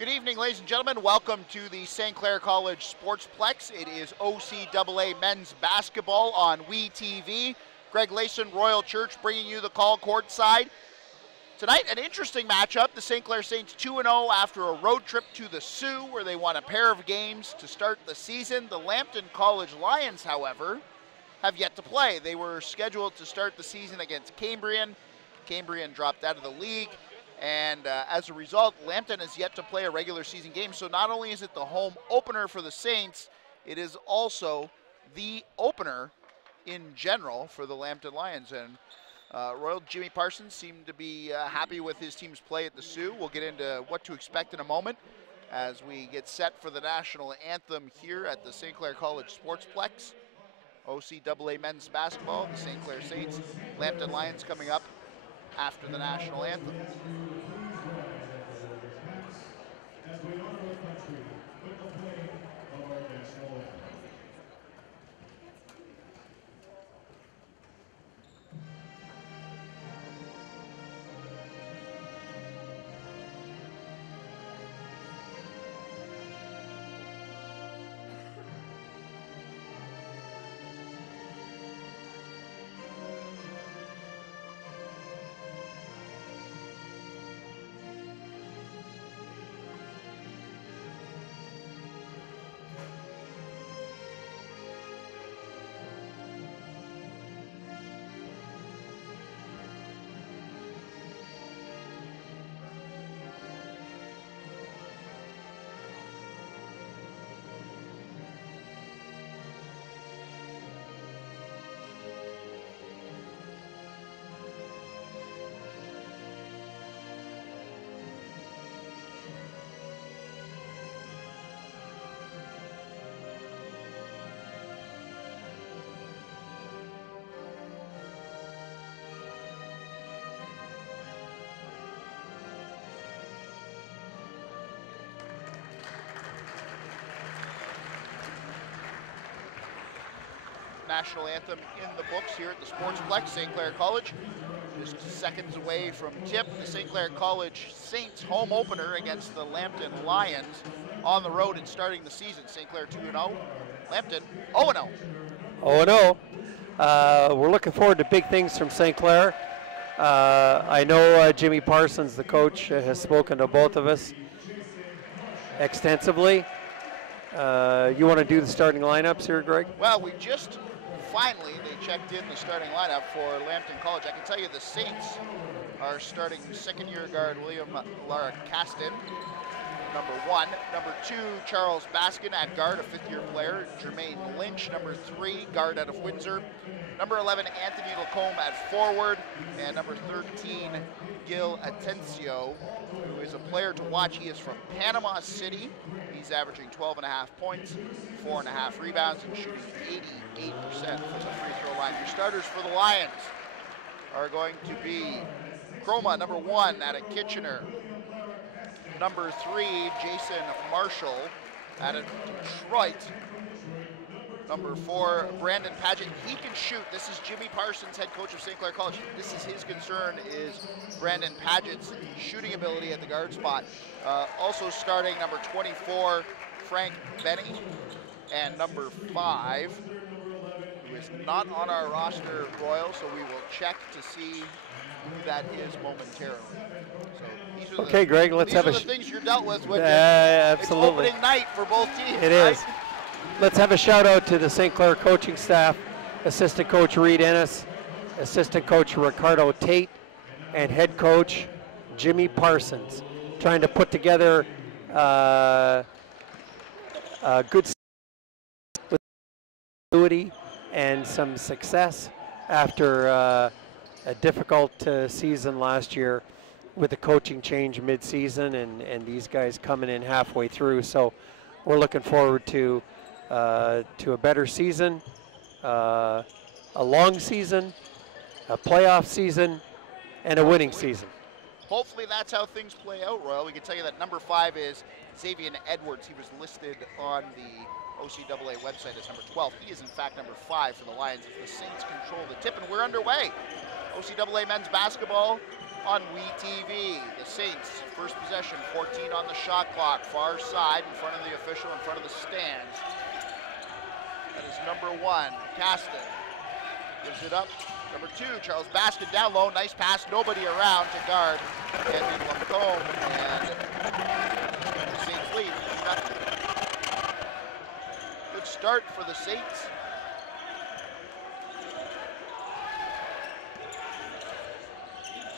Good evening, ladies and gentlemen. Welcome to the St. Clair College Sportsplex. It is OCAA men's basketball on WeTV. Greg Layson, Royal Church, bringing you the call courtside. Tonight, an interesting matchup. The St. Clair Saints 2-0 after a road trip to the Sioux, where they won a pair of games to start the season. The Lambton College Lions, however, have yet to play. They were scheduled to start the season against Cambrian. Cambrian dropped out of the league. And as a result, Lambton has yet to play a regular season game. So not only is it the home opener for the Saints, it is also the opener in general for the Lambton Lions. And Royal Jimmy Parsons seemed to be happy with his team's play at the Sioux. We'll get into what to expect in a moment as we get set for the national anthem here at the St. Clair College Sportsplex. OCAA men's basketball, the St. Clair Saints, Lambton Lions coming up after the national anthem. National anthem in the books here at the Sportsplex, St. Clair College. Just seconds away from tip, the St. Clair College Saints home opener against the Lambton Lions on the road and starting the season. St. Clair 2-0, Lambton 0-0. 0-0. We're looking forward to big things from St. Clair. I know Jimmy Parsons, the coach, has spoken to both of us extensively. You want to do the starting lineups here, Greg? Well, we just finally, they checked in the starting lineup for Lambton College. I can tell you the Saints are starting second-year guard William Lara-Caston, number 1. Number 2, Charles Baskin at guard, a fifth-year player. Jermaine Lynch, number 3, guard out of Windsor. Number 11, Anthony Lacombe at forward. And number 13, Gil Atencio, who is a player to watch. He is from Panama City. He's averaging 12.5 points, 4.5 rebounds, and shooting 88% from the free throw line. Your starters for the Lions are going to be Chroma, number 1, out of Kitchener. Number 3, Jason Marshall out of Detroit. Number 4, Brandon Paget. He can shoot. This is Jimmy Parsons, head coach of St. Clair College. This is his concern, is Brandon Paget's shooting ability at the guard spot. Also starting number 24, Frank Benny, and number 5, who is not on our roster, Royal, so we will check to see who that is momentarily. So these are okay, Greg, let's have the things you're dealt with when absolutely. it's opening night for both teams. It right? is. Let's have a shout out to the St. Clair coaching staff, assistant coach Reed Ennis, assistant coach Ricardo Tate, and head coach Jimmy Parsons, trying to put together a good with ability and some success after a difficult season last year with the coaching change mid-season and these guys coming in halfway through. So we're looking forward to a better season, a long season, a playoff season, and a winning season. Hopefully that's how things play out, Royal. We can tell you that number 5 is Xavier Edwards. He was listed on the OCAA website as number 12. He is in fact number 5 for the Lions as the Saints control the tip, and we're underway. OCAA men's basketball on WeTV. The Saints, first possession, 14 on the shot clock, far side in front of the official, in front of the stands. That is number 1, Caston. Gives it up. Number 2, Charles Baskin down low, nice pass, nobody around to guard. And Lambton, and the Saints lead. Good start for the Saints.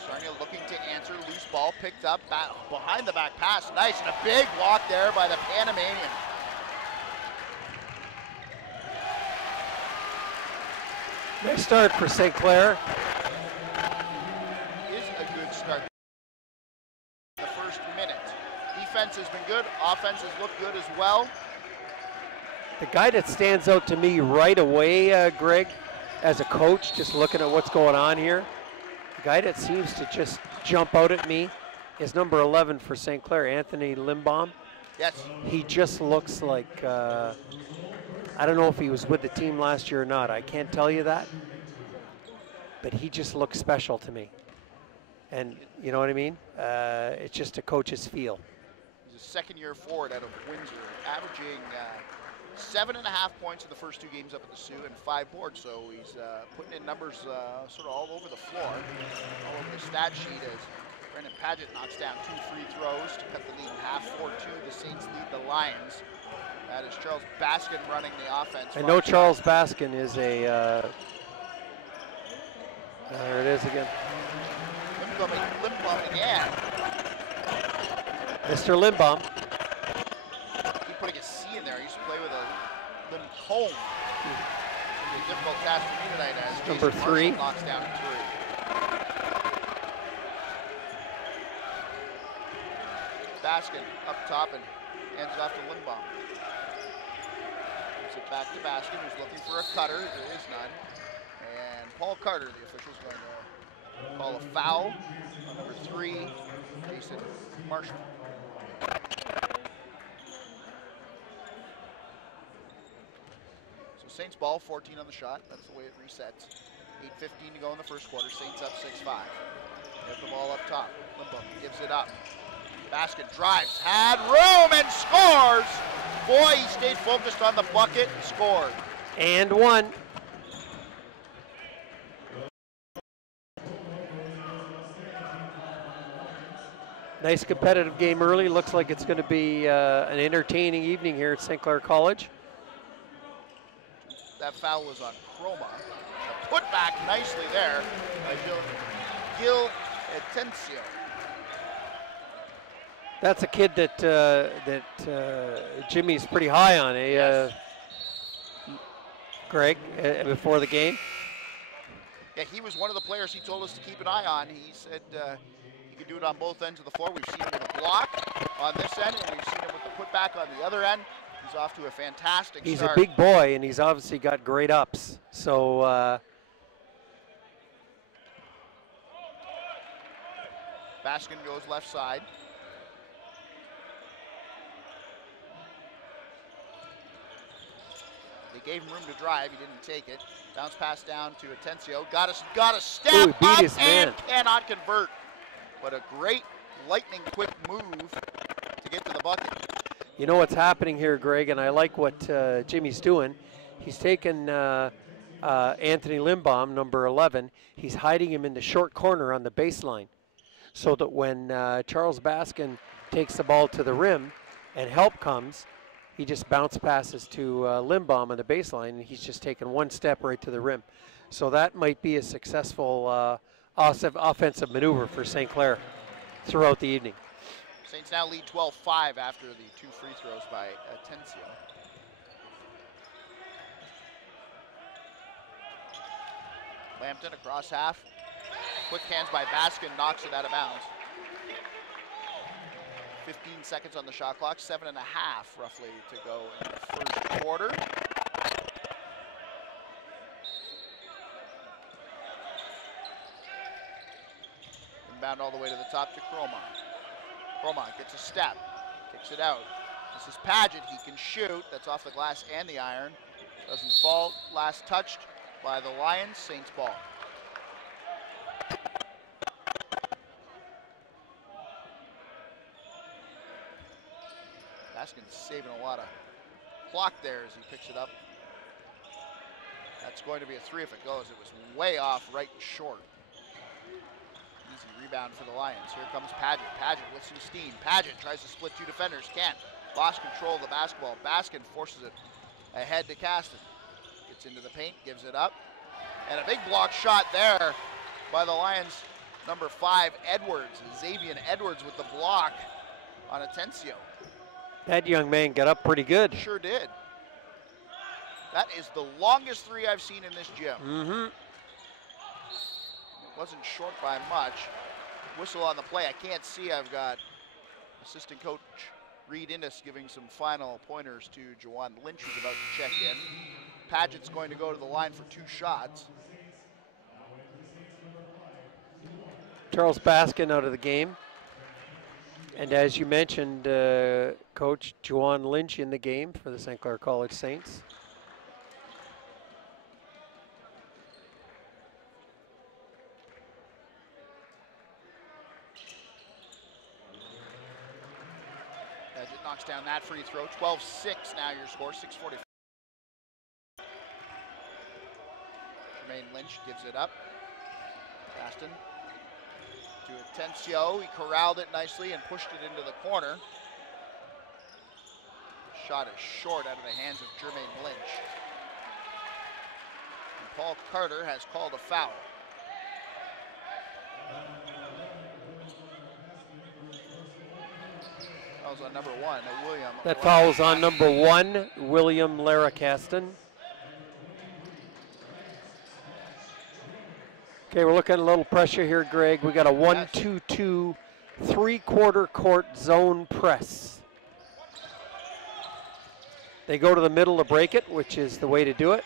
Sarnia looking to answer, loose ball picked up, behind the back pass, nice, and a big block there by the Panamanian. Nice start for St. Clair. Is a good start. The first minute. Defense has been good, offense has looked good as well. The guy that stands out to me right away, Greg, as a coach, just looking at what's going on here, the guy that seems to just jump out at me is number 11 for St. Clair, Anthony Limbaum. Yes. He just looks like, I don't know if he was with the team last year or not. I can't tell you that. But he just looks special to me. And you know what I mean? It's just a coach's feel. He's a second-year forward out of Windsor, averaging 7.5 points in the first 2 games up at the Sioux and 5 boards. So he's putting in numbers sort of all over the floor, all over the stat sheet as Brendan Paget knocks down 2 free throws to cut the lead in half. 4-2, the Saints lead the Lions. That is Charles Baskin running the offense. I know Charles Baskin is a, there it is again. Limbaum again. Mr. Limbaum. Keep putting a C in there. He used to play with a Limcomb. It's a difficult task for me tonight as number Jason 3 Marshall knocks down 3. Baskin up top and hands it off to Limbaum. Gives it back to Baskin, who's looking for a cutter. There is none. And Paul Carter, the official's going to call a foul on number 3, Jason Marshall. So Saints ball, 14 on the shot. That's the way it resets. 8:15 to go in the first quarter. Saints up 6-5. Get the ball up top. Limbaum gives it up. Baskin drives, had room, and scores! Boy, he stayed focused on the bucket and scored. and 1. Nice competitive game early. Looks like it's going to be an entertaining evening here at St. Clair College. That foul was on Chroma. Put back nicely there by Gil Atencio. That's a kid that Jimmy's pretty high on, eh, Yes. Greg, before the game. Yeah, he was one of the players he told us to keep an eye on. He said he could do it on both ends of the floor. We've seen him with a block on this end, and we've seen him with the putback on the other end. He's off to a fantastic He's start. a big boy, and he's obviously got great ups. So Baskin goes left side. They gave him room to drive. He didn't take it. Bounce pass down to Atencio. Got a step Ooh, beat up his and man. cannot convert. But a great lightning quick move to get to the bucket. you know what's happening here, Greg, and I like what Jimmy's doing. He's taken Anthony Limbaum, number 11. He's hiding him in the short corner on the baseline so that when Charles Baskin takes the ball to the rim and help comes, he just bounce passes to Limbaum on the baseline, and he's just taken one step right to the rim. So that might be a successful offensive maneuver for St. Clair throughout the evening. Saints now lead 12-5 after the 2 free throws by Atencio. Lambton across half. Quick hands by Baskin, knocks it out of bounds. 15 seconds on the shot clock, 7.5 roughly to go in the first quarter. Inbound all the way to the top to Chroma. Chroma gets a step, kicks it out. This is Paget, he can shoot. That's off the glass and the iron. Doesn't fall. Last touched by the Lions. Saints ball. Baskin's saving a lot of clock there as he picks it up. That's going to be a 3 if it goes. It was way off, right and short. Easy rebound for the Lions. Here comes Paget. Paget with some steam. Paget tries to split 2 defenders. Can't. Lost control of the basketball. Baskin forces it ahead to Caston. Gets into the paint, gives it up. And a big block shot there by the Lions. Number 5, Edwards. Xavier Edwards with the block on Atencio. That young man got up pretty good. Sure did. That is the longest 3 I've seen in this gym. Mm-hmm. It wasn't short by much. Whistle on the play. I can't see. I've got assistant coach Reed Innes giving some final pointers to Juwan Lynch, who's about to check in. Paget's going to go to the line for 2 shots. Charles Baskin out of the game. And as you mentioned, Coach Juwan Lynch in the game for the St. Clair College Saints. Paget knocks down that free throw. 12-6 now your score, 6:45. Jermaine Lynch gives it up. Baston to Atencio. He corralled it nicely and pushed it into the corner. Shot is short out of the hands of Jermaine Lynch. And Paul Carter has called a foul. That was on number 1, William. That foul's on number 1, William Laracaston. Okay, we're looking at a little pressure here, Greg. We got a 1-2-2, 3/4 court zone press. They go to the middle to break it, which is the way to do it.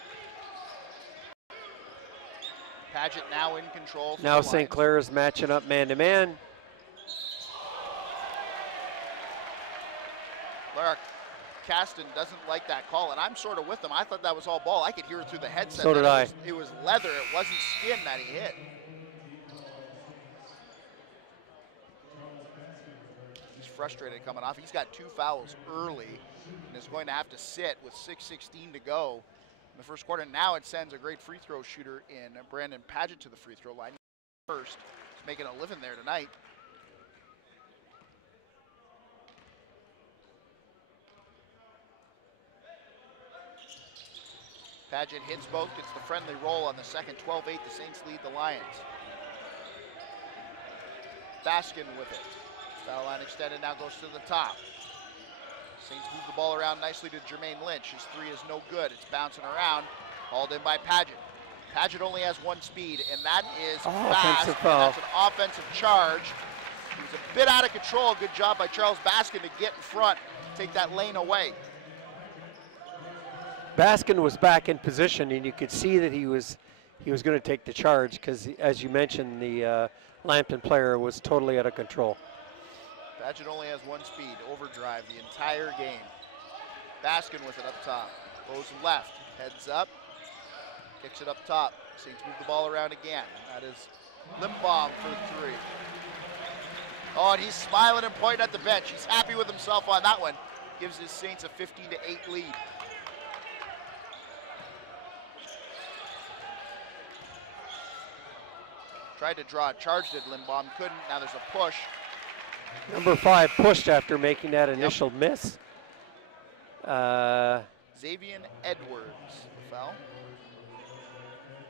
Paget now in control. Now St. Clair is matching up man-to-man. Lara Caston doesn't like that call, and I'm sort of with him. I thought that was all ball. I could hear it through the headset. So did I. It was leather. It wasn't skin that he hit. He's frustrated coming off. He's got 2 fouls early and is going to have to sit with 6:16 to go in the first quarter. Now it sends a great free throw shooter in Brandon Paget to the free throw line. First, he's making a living there tonight. Paget hits both, gets the friendly roll on the second. 12-8, the Saints lead the Lions. Baskin with it. Foul line extended, now goes to the top. Saints move the ball around nicely to Jermaine Lynch. His 3 is no good. It's bouncing around, hauled in by Paget. Paget only has 1 speed, and that is fast. That's an offensive charge. He was a bit out of control. Good job by Charles Baskin to get in front, take that lane away. Baskin was back in position, and you could see that he was going to take the charge because, as you mentioned, the Lambton player was totally out of control. Paget only has 1 speed, overdrive the entire game. Baskin with it up top, goes left, heads up, kicks it up top. Saints move the ball around again. That is Limbaum for 3. Oh, and he's smiling and pointing at the bench. He's happy with himself on that one. Gives his Saints a 15-8 lead. Tried to draw a charge, did Limbaum, couldn't. Now there's a push. Number 5 pushed after making that initial miss. Xavier Edwards, the foul.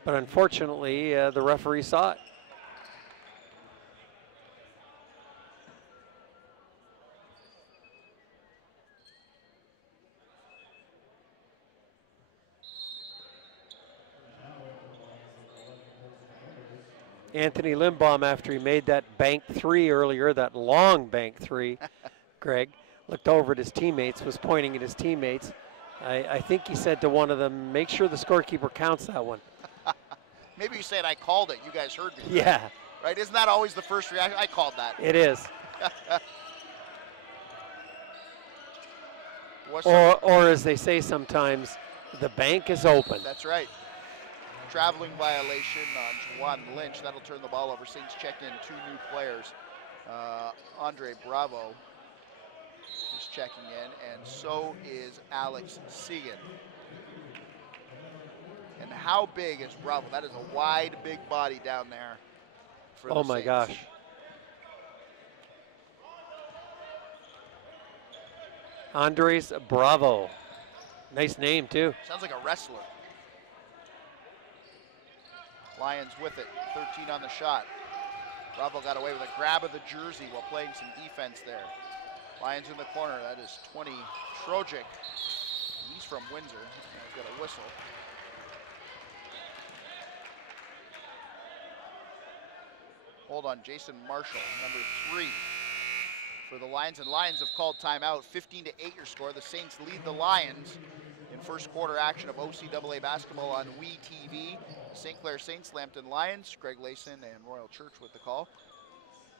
But unfortunately, the referee saw it. Anthony Limbaum, after he made that bank 3 earlier, that long bank 3, Greg, looked over at his teammates, was pointing at his teammates. I think he said to one of them, make sure the scorekeeper counts that one. Maybe you said I called it. You guys heard me. Yeah. Right? Isn't that always the first reaction? I called that. It is. or as they say sometimes, the bank is open. That's right. Traveling violation on Juwan Lynch. That'll turn the ball over. Saints check in 2 new players. Andre Bravo is checking in, and so is Alex Segan. And how big is Bravo? That is a wide, big body down there for the Oh my Saints. gosh. Andres Bravo. Nice name too. Sounds like a wrestler. Lions with it, 13 on the shot. Bravo got away with a grab of the jersey while playing some defense there. Lions in the corner, that is 20, Trojic. He's from Windsor, got a whistle. Hold on, Jason Marshall, number 3 for the Lions, and Lions have called timeout. 15-8 your score. The Saints lead the Lions in first quarter action of OCAA basketball on WeTV. St. Clair Saints, Lambton Lions, Greg Layson and Royal Church with the call.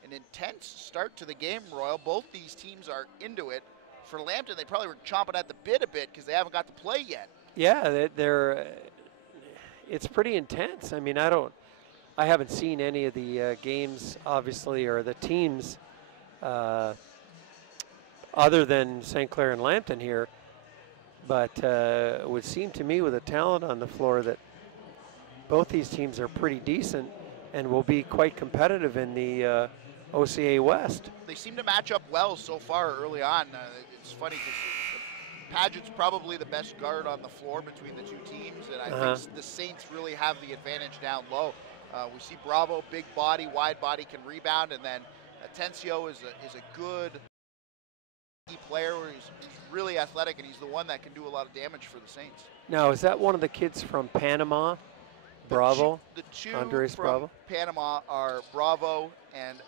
An intense start to the game, Royal. Both these teams are into it. For Lambton, they probably were chomping at the bit a bit because they haven't got to play yet. Yeah, it's pretty intense. I mean, I haven't seen any of the games, obviously, or the teams other than St. Clair and Lambton here. But it would seem to me with the talent on the floor that both these teams are pretty decent and will be quite competitive in the OCAA West. They seem to match up well so far early on. It's funny because Paget's probably the best guard on the floor between the two teams, and I think the Saints really have the advantage down low. We see Bravo, big body, wide body, can rebound, and then Atencio is a good player. He's really athletic, and he's the one that can do a lot of damage for the Saints. Now, is that one of the kids from Panama? Bravo? The two Andres from Bravo? Panama are Bravo and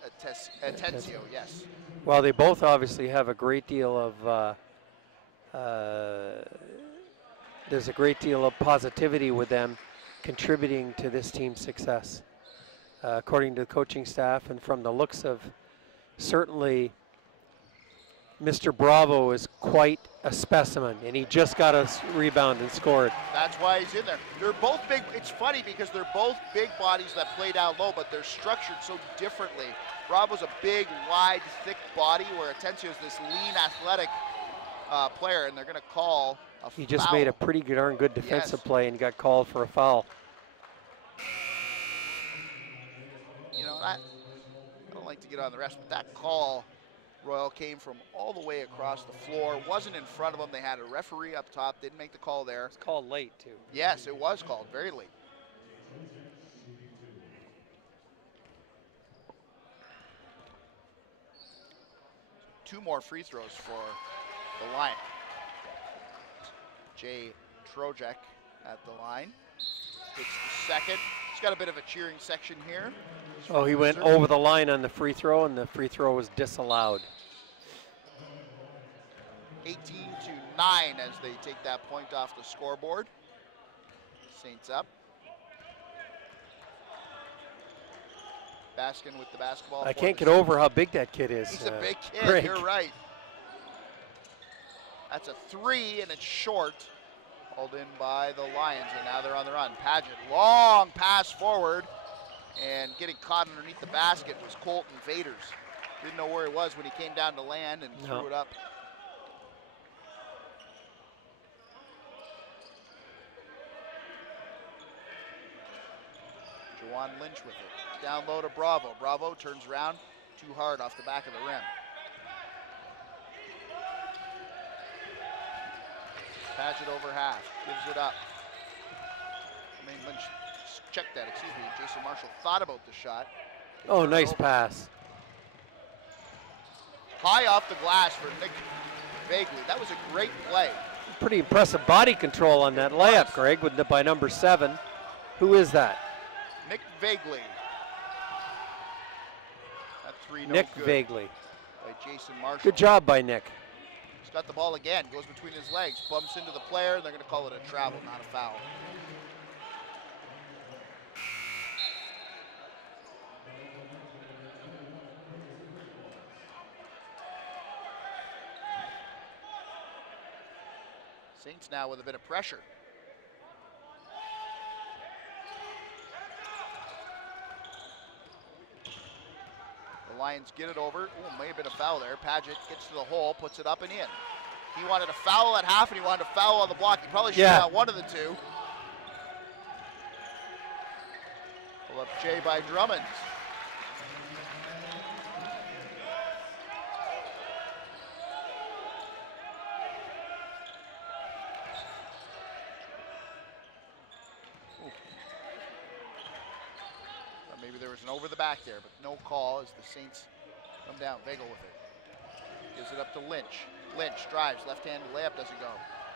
Atencio, yes. Well, they both obviously have a great deal of there's a great deal of positivity with them contributing to this team's success. According to the coaching staff and from the looks of certainly Mr. Bravo is quite a specimen, and he just got a rebound and scored. That's why he's in there. They're both big. It's funny because they're both big bodies that play down low, but they're structured so differently. Bravo's a big, wide, thick body, where Atencio is this lean, athletic player, and they're going to call a foul. He just made a pretty darn good defensive play and got called for a foul. You know, I don't like to get on the refs, but that call, Royal, came from all the way across the floor, wasn't in front of them. They had a referee up top, didn't make the call there. It's called late, too. Yes, it was called very late. Two more free throws for the line. Jay Trojic at the line. It's the second. He's got a bit of a cheering section here. Oh, he went over the line on the free throw, and the free throw was disallowed. 18-9 as they take that point off the scoreboard. Saints up. Baskin with the basketball. I can't get over how big that kid is. He's a big kid, Greg. You're right. That's a three, and it's short. Hauled in by the Lions, and now they're on the run. Paget, long pass forward, and getting caught underneath the basket was Colton Vaders. Didn't know where he was when he came down to land and threw it up. Juwan Lynch with it. Down low to Bravo. Bravo turns around, too hard off the back of the rim. Paget over half, gives it up. Lynch checked that, excuse me. Jason Marshall thought about the shot. Oh, nice pass. High off the glass for Nick Vaguely. That was a great play. Pretty impressive body control on that layup, Greg, by number 7. Who is that? Nick Vaguely. That three no Nick good Vaguely. by Jason Marshall. Good job by Nick. He's got the ball again, goes between his legs, bumps into the player, and they're going to call it a travel, not a foul. Saints now with a bit of pressure. The Lions get it over. Ooh, may have been a foul there. Paget gets to the hole, puts it up and in. He wanted a foul at half, and he wanted a foul on the block. He probably should have got one of the two. Pull up Jay by Drummond. Maybe there was an over the back there, but no call as the Saints come down. Vagel with it. Gives it up to Lynch. Lynch drives, left-handed layup doesn't go.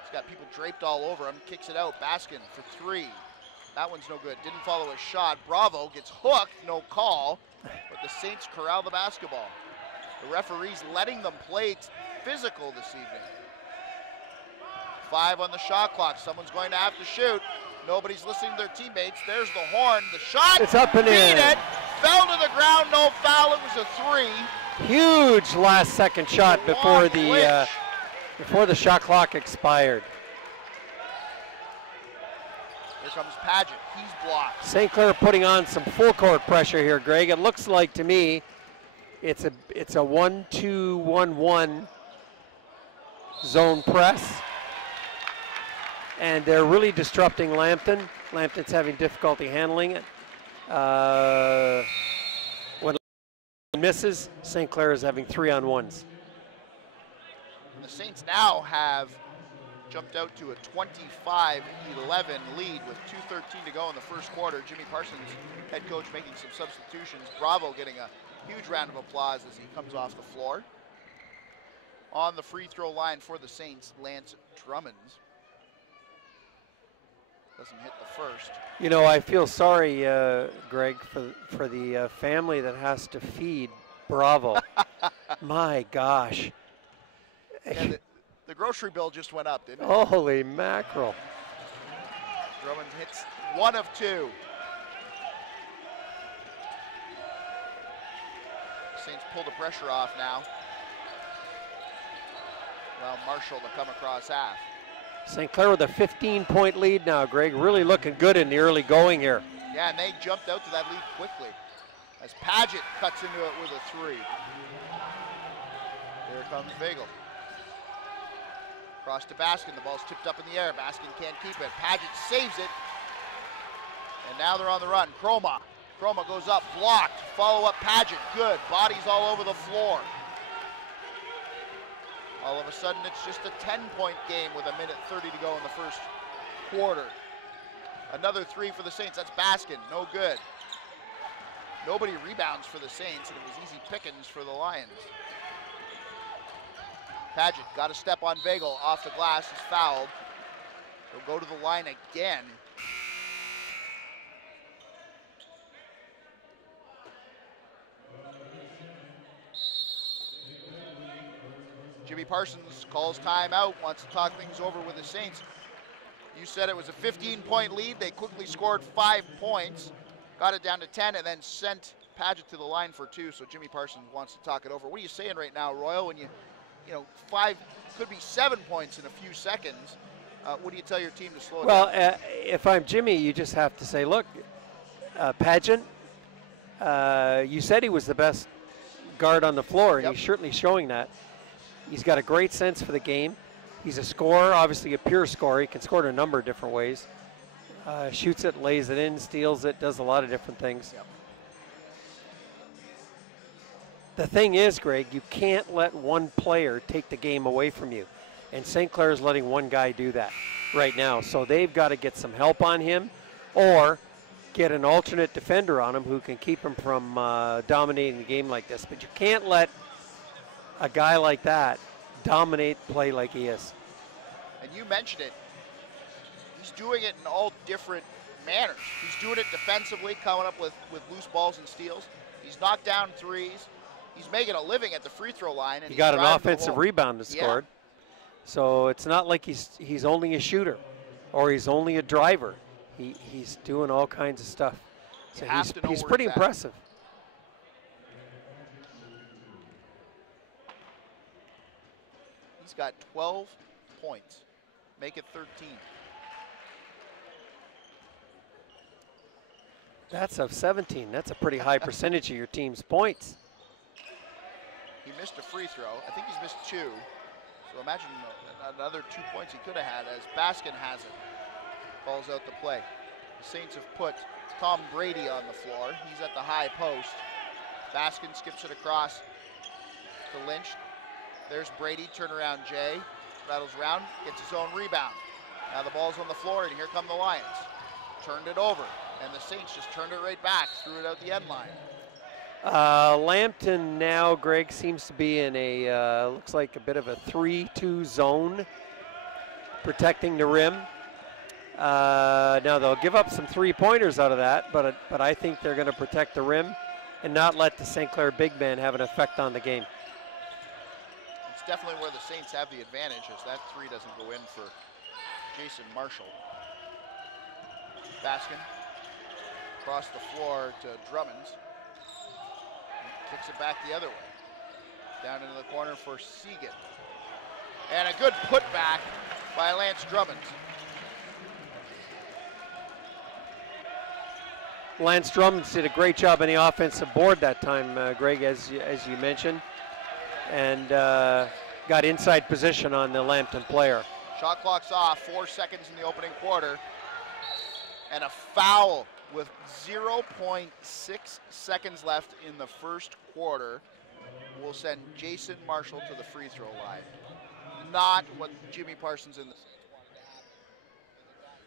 He's got people draped all over him, kicks it out. Baskin for three. That one's no good. Didn't follow his shot. Bravo gets hooked, no call, but the Saints corral the basketball. The referee's letting them play physical this evening. 5 on the shot clock. Someone's going to have to shoot. Nobody's listening to their teammates. There's the horn. The shot. It's up and in. It. Fell to the ground. No foul. It was a 3. Huge last-second shot before the shot clock expired. Here comes Paget. He's blocked. St. Clair putting on some full-court pressure here, Greg. It looks like to me it's a 1-2-1-1 zone press. And they're really disrupting Lambton. Lambton's having difficulty handling it. When it misses, St. Clair is having 3-on-1s. And the Saints now have jumped out to a 25-11 lead with 2:13 to go in the first quarter. Jimmy Parsons, head coach, making some substitutions. Bravo getting a huge round of applause as he comes off the floor. On the free throw line for the Saints, Lance Drummond. Doesn't hit the first. You know, I feel sorry, Greg, for the family that has to feed Bravo. My gosh. Yeah, the grocery bill just went up, didn't it? Holy mackerel. Drummond hits 1 of 2. Saints pull the pressure off now. Well, Marshall to come across half. St. Clair with a 15-point lead now, Greg. Really looking good in the early going here. Yeah, and they jumped out to that lead quickly as Paget cuts into it with a 3. Here comes Vagel. Cross to Baskin. The ball's tipped up in the air. Baskin can't keep it. Paget saves it. And now they're on the run. Chroma goes up, blocked. Follow up Paget. Good. Bodies all over the floor. All of a sudden, it's just a 10-point game with 1:30 to go in the first quarter. Another 3 for the Saints. That's Baskin. No good. Nobody rebounds for the Saints, and it was easy pickings for the Lions. Paget got a step on Vagel. Off the glass. He's fouled. He'll go to the line again. Jimmy Parsons calls timeout, wants to talk things over with the Saints. You said it was a 15-point lead. They quickly scored 5 points, got it down to 10, and then sent Paget to the line for 2. So Jimmy Parsons wants to talk it over. What are you saying right now, Royal? When you know, 5 could be 7 points in a few seconds. What do you tell your team to slow it down? Well, if I'm Jimmy, you just have to say, look, Paget, you said he was the best guard on the floor, and he's certainly showing that. He's got a great sense for the game. He's a scorer, obviously a pure scorer. He can score in a number of different ways. Shoots it, lays it in, steals it, does a lot of different things. Yep. The thing is, Greg, you can't let one player take the game away from you. And St. Clair is letting one guy do that right now. So they've got to get some help on him or get an alternate defender on him who can keep him from dominating the game like this. But you can't let a guy like that dominate play like he is. And you mentioned it. He's doing it in all different manners. He's doing it defensively, coming up with loose balls and steals. He's knocked down threes. He's making a living at the free throw line. And he got an offensive rebound and scored. So it's not like he's only a shooter or he's only a driver. He's doing all kinds of stuff. So he's pretty impressive. He's got 12 points. Make it 13. That's of 17. That's a pretty high percentage of your team's points. missed a free throw. I think he's missed 2. So imagine another 2 points he could have had as Baskin has it. Balls out the play. The Saints have put Tom Brady on the floor. He's at the high post. Baskin skips it across to Lynch. There's Brady, turnaround Jay. Rattles around, gets his own rebound. Now the ball's on the floor, and here come the Lions. Turned it over, and the Saints just turned it right back, threw it out the end line. Lambton now, Greg, seems to be in a, looks like a bit of a 3-2 zone, protecting the rim. Now they'll give up some 3-pointers out of that, but I think they're going to protect the rim and not let the St. Clair big man have an effect on the game. It's definitely where the Saints have the advantage, as that 3 doesn't go in for Jason Marshall. Baskin across the floor to Drummond. Kicks it back the other way. Down into the corner for Segan. And a good putback by Lance Drummond. Lance Drummond did a great job on the offensive board that time, Greg, as you mentioned, and got inside position on the Lambton player. Shot clock's off, 4 seconds in the opening quarter, and a foul with 0.6 seconds left in the first quarter will send Jason Marshall to the free throw line. Not what Jimmy Parsons in the Saints wanted to happen.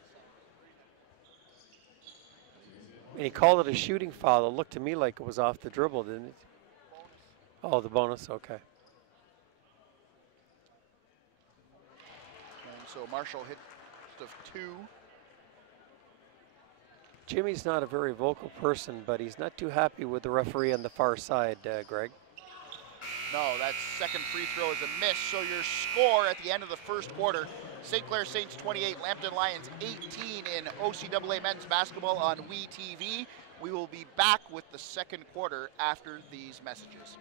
And he called it a shooting foul. It looked to me like it was off the dribble, didn't it? Oh, the bonus, okay. And so Marshall hit of 2. Jimmy's not a very vocal person, but he's not too happy with the referee on the far side, Greg. No, that second free throw is a miss. So your score at the end of the first quarter, St. Clair Saints 28, Lambton Lions 18 in OCAA men's basketball on WeTV. We will be back with the second quarter after these messages.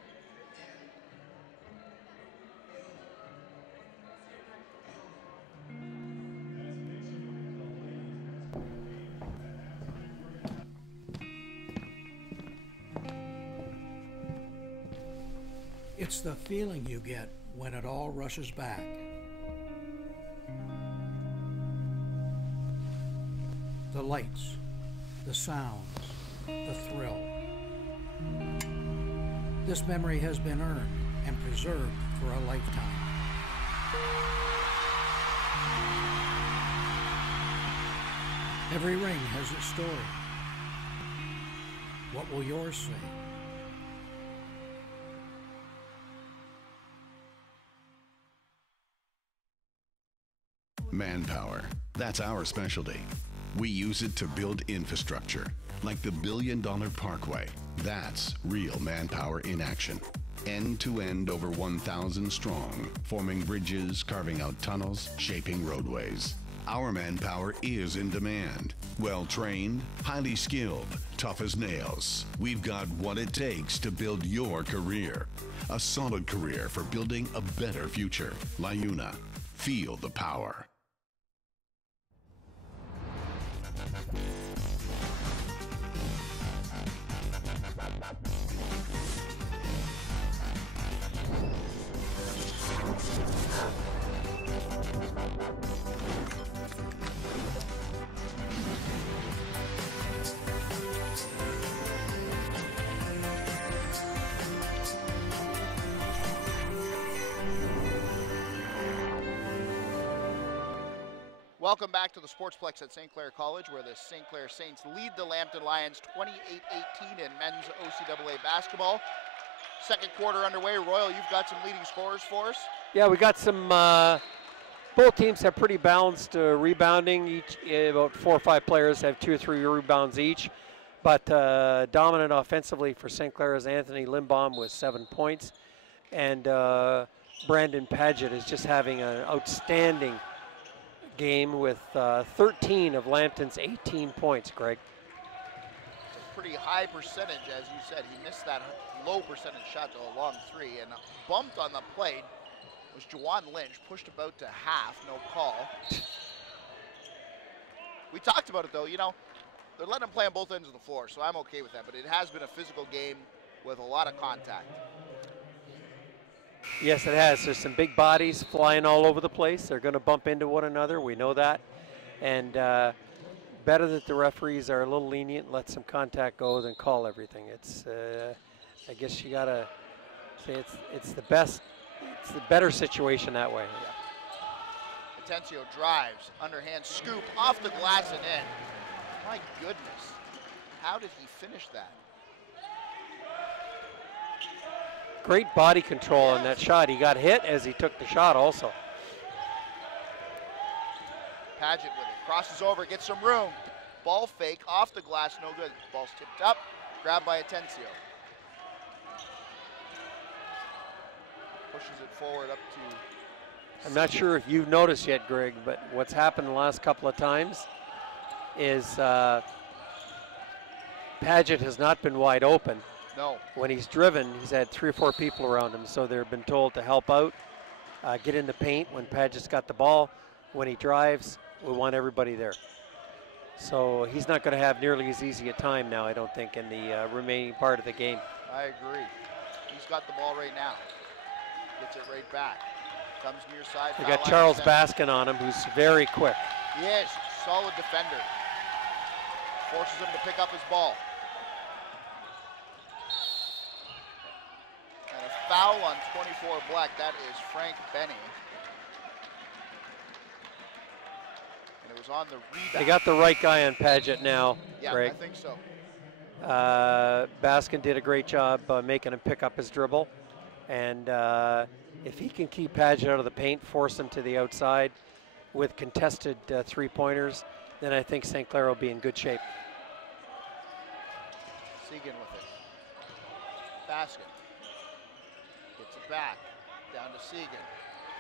It's the feeling you get when it all rushes back. The lights, the sounds, the thrill. This memory has been earned and preserved for a lifetime. Every ring has its story. What will yours say? Manpower. That's our specialty. We use it to build infrastructure, like the $1 billion parkway. That's real manpower in action. End to end, over 1,000 strong, forming bridges, carving out tunnels, shaping roadways. Our manpower is in demand. Well-trained, highly skilled, tough as nails. We've got what it takes to build your career. A solid career for building a better future. LiUNA. Feel the power. Welcome back to the Sportsplex at St. Clair College, where the St. Clair Saints lead the Lambton Lions 28-18 in men's OCAA basketball. Second quarter underway. Royal, you've got some leading scorers for us. Yeah, we got some, both teams have pretty balanced rebounding. Each, about 4 or 5 players have 2 or 3 rebounds each. But dominant offensively for St. Clair is Anthony Limbaum with 7 points. And Brandon Paget is just having an outstanding game with 13 of Lambton's 18 points, Greg. It's a pretty high percentage, as you said. He missed that low percentage shot to a long 3, and bumped on the plate was Juwan Lynch, pushed about to half, no call. We talked about it though, you know, they're letting him play on both ends of the floor, so I'm okay with that, but it has been a physical game with a lot of contact. Yes, it has. There's some big bodies flying all over the place. They're going to bump into one another. We know that. And better that the referees are a little lenient, let some contact go, than call everything. It's, I guess you got to say it's the best, it's the better situation that way. Yeah. Atencio drives, underhand scoop, off the glass and in. My goodness, how did he finish that? Great body control on that shot. He got hit as he took the shot also. Paget with it, crosses over, gets some room. Ball fake, off the glass, no good. Ball's tipped up, grabbed by Atencio. Pushes it forward up to... I'm not sure if you've noticed yet, Greg, but what's happened the last couple of times is Paget has not been wide open. No. When he's driven, he's had 3 or 4 people around him, so they've been told to help out, get in the paint when Paget's got the ball. When he drives, we want everybody there. So he's not going to have nearly as easy a time now, I don't think, in the remaining part of the game. I agree. He's got the ball right now. Gets it right back. Comes near side. We got Charles Baskin on him, who's very quick. He is. Solid defender. Forces him to pick up his ball. And a foul on 24 Black. That is Frank Benny. And it was on the rebound. They got the right guy on Paget now, yeah, Greg. I think so. Baskin did a great job making him pick up his dribble. And if he can keep Paget out of the paint, force him to the outside with contested 3-pointers, then I think St. Clair will be in good shape. Segan with it. Baskin. Gets it back. Down to Segan.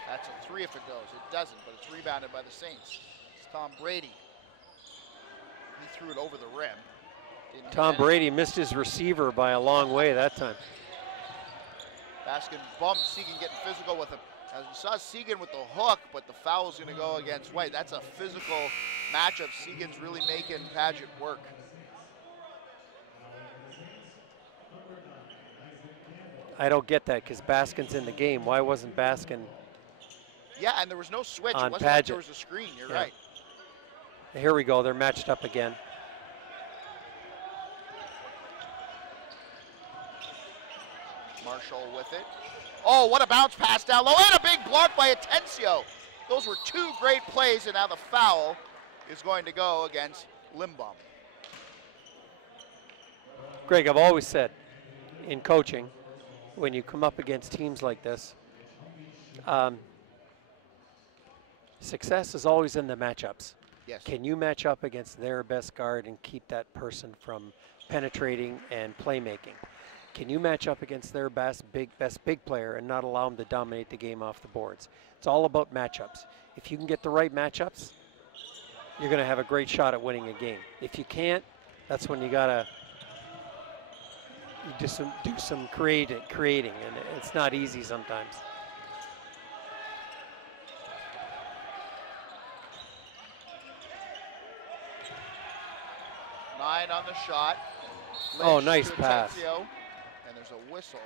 That's a 3 if it goes. It doesn't, but it's rebounded by the Saints. It's Tom Brady. He threw it over the rim. Tom Brady missed his receiver by a long way that time. Baskin bumped Segan, getting physical with him. As we saw Segan with the hook, but the foul is going to go against White. That's a physical matchup. Segan's really making Paget work. I don't get that because Baskin's in the game. Why wasn't Baskin? Yeah, and there was no switch. On it wasn't Paget. like there was a screen. You're right. Here we go. They're matched up again. Marshall with it. Oh, what a bounce pass down low, and a big block by Atencio. Those were 2 great plays, and now the foul is going to go against Limbaum. Greg, I've always said in coaching, when you come up against teams like this, success is always in the matchups. Yes. Can you match up against their best guard and keep that person from penetrating and playmaking? Can you match up against their best big player and not allow them to dominate the game off the boards? It's all about matchups. If you can get the right matchups, you're going to have a great shot at winning a game. If you can't, that's when you gotta do some creating, and it's not easy sometimes. Nine on the shot. Oh, Lynch nice to pass. Atencio, and there's a whistle.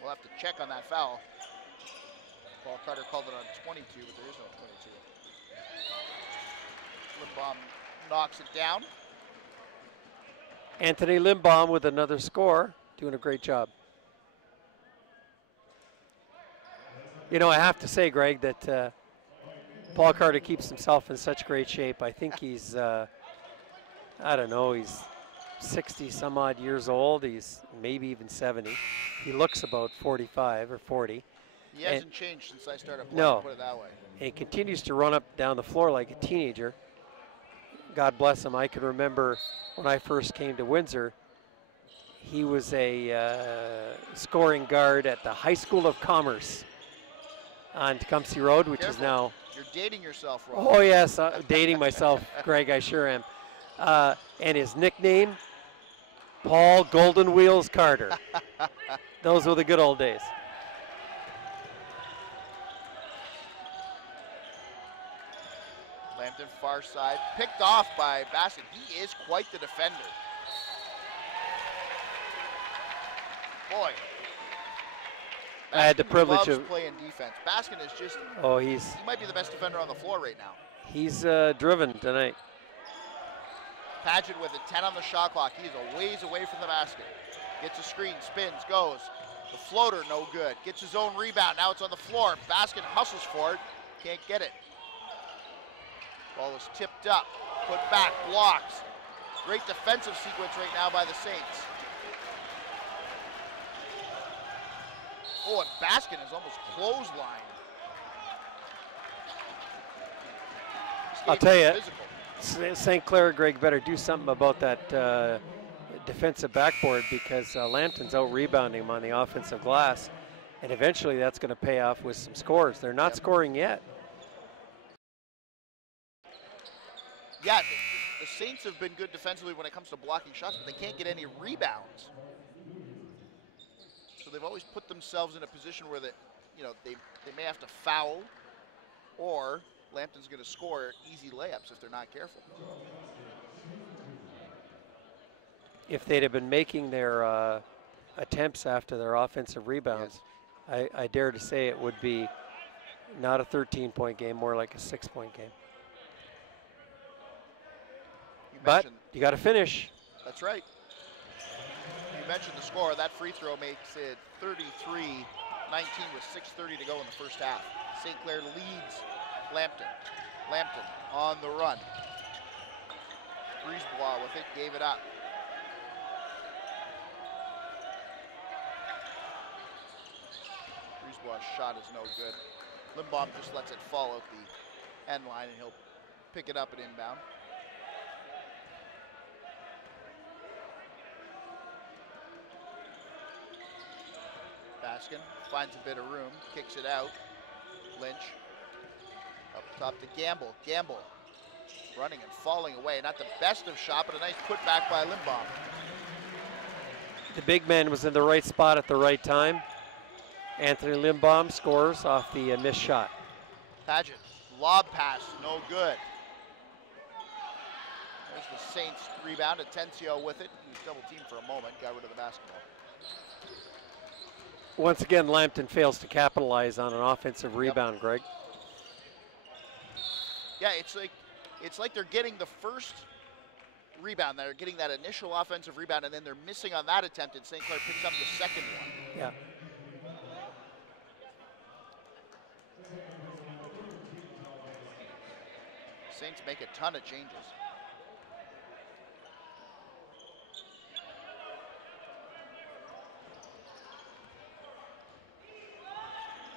We'll have to check on that foul. Paul Carter called it on 22, but there is no 22. Limbaum knocks it down. Anthony Limbaum with another score, doing a great job. You know, I have to say, Greg, that Paul Carter keeps himself in such great shape. I think he's, I don't know, he's 60 some odd years old. He's maybe even 70. He looks about 45 or 40. He hasn't changed since I started playing, No. put it that way. And he continues to run up down the floor like a teenager. God bless him. I can remember when I first came to Windsor, he was a scoring guard at the High School of Commerce on Tecumseh Road, which is Careful. now... You're dating yourself, Rob. Oh, yes, dating myself, Greg, I sure am. And his nickname, Paul Golden Wheels Carter. Those were the good old days. Lambton far side, picked off by Baskin. He is quite the defender. Boy. I had the privilege loves of playing defense. Baskin is just, oh, he might be the best defender on the floor right now. he's driven tonight. Paget with a 10 on the shot clock. He's a ways away from the basket. Gets a screen, spins, goes. The floater, no good. Gets his own rebound. Now it's on the floor. Baskin hustles for it. Can't get it. Ball is tipped up. Put back. Blocks. Great defensive sequence right now by the Saints. Oh, and Baskin is almost clotheslined. I'll tell you, St. Clair, Greg, better do something about that defensive backboard because Lambton's out rebounding him on the offensive glass, and eventually that's going to pay off with some scores. They're not scoring yet. Yeah, the Saints have been good defensively when it comes to blocking shots, but they can't get any rebounds. So they've always put themselves in a position where they may have to foul, or Lambton's going to score easy layups if they're not careful. If they'd have been making their attempts after their offensive rebounds, yes, I dare to say it would be not a 13-point game, more like a 6-point game. But you got to finish. That's right. You mentioned the score. That free throw makes it 33-19 with 6:30 to go in the first half. St. Clair leads Lambton. Lambton on the run. Brisebois with it, gave it up. Brisebois' shot is no good. Limbaum just lets it fall out the end line, and he'll pick it up at inbound. Baskin finds a bit of room, kicks it out. Lynch up top to Gamble. Gamble running and falling away. Not the best of shot, but a nice putback by Limbaum. The big man was in the right spot at the right time. Anthony Limbaum scores off the missed shot. Paget, lob pass, no good. There's the Saints rebound. Atencio with it. He was double teamed for a moment, got rid of the basketball. Once again, Lambton fails to capitalize on an offensive rebound, Greg. Yeah, it's like they're getting the first rebound. They're getting that initial offensive rebound, and then they're missing on that attempt, and St. Clair picks up the second one. Yeah. Saints make a ton of changes.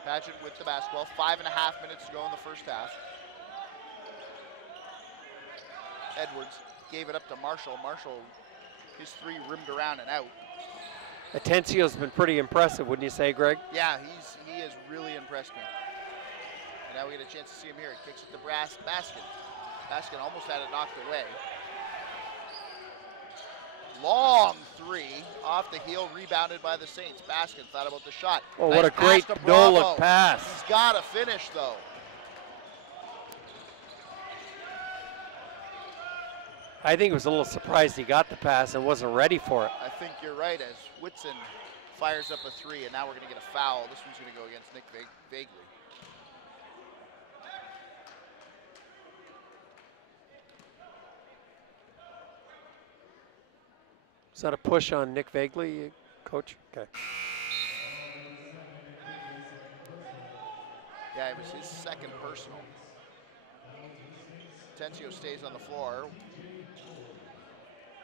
Paget with the basketball. 5.5 minutes to go in the first half. Edwards gave it up to Marshall. Marshall, his three rimmed around and out. Atencio's been pretty impressive, wouldn't you say, Greg? Yeah, he has really impressed me. And now we get a chance to see him here. He kicks it to Baskin. Baskin almost had it knocked away. Long three off the heel, rebounded by the Saints. Baskin thought about the shot. Oh, nice what a great no-look pass. He's got to finish, though. I think he was a little surprised he got the pass and wasn't ready for it. I think you're right, as Whitson fires up a three, and now we're going to get a foul. This one's going to go against Nick Vagley. Is that a push on Nick Vagley, Coach? Okay. Yeah, it was his second personal. Atencio stays on the floor.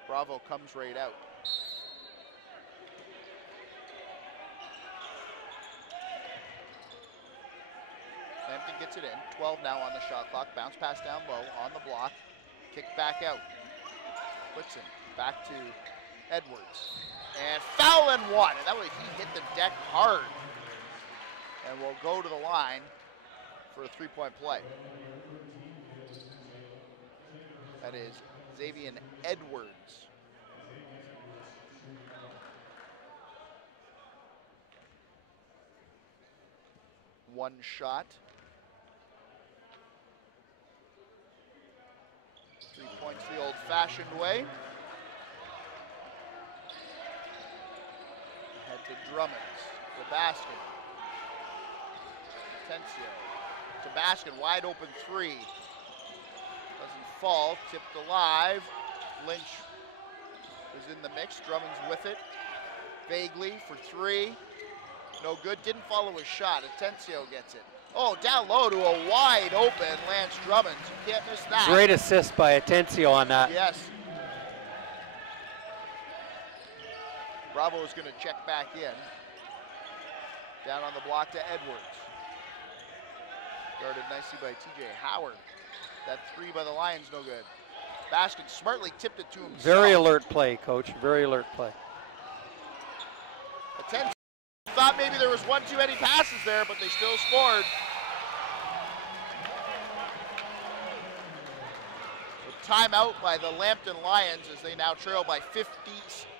Bravo comes right out. Lambton gets it in. 12 now on the shot clock. Bounce pass down low on the block. Kick back out. Whitson back to Edwards. And foul and one. And that way he hit the deck hard. And will go to the line for a three-point play. That is Xavier Edwards. One shot. 3 points the old-fashioned way. Head to Drummonds. To Baskin. Atencio. To Baskin, wide open three. Doesn't fall, tipped alive. Lynch is in the mix, Drummond's with it. Vaguely for three. No good, didn't follow his shot. Atencio gets it. Oh, down low to a wide open Lance Drummonds. You can't miss that. Great assist by Atencio on that. Yes. Bravo is going to check back in. Down on the block to Edwards. Guarded nicely by TJ Howard. That three by the Lions, no good. Baskin smartly tipped it to himself. Very alert play, Coach. Very alert play. Atencio thought maybe there was one too many passes there, but they still scored. A timeout by the Lambton Lions as they now trail by 50.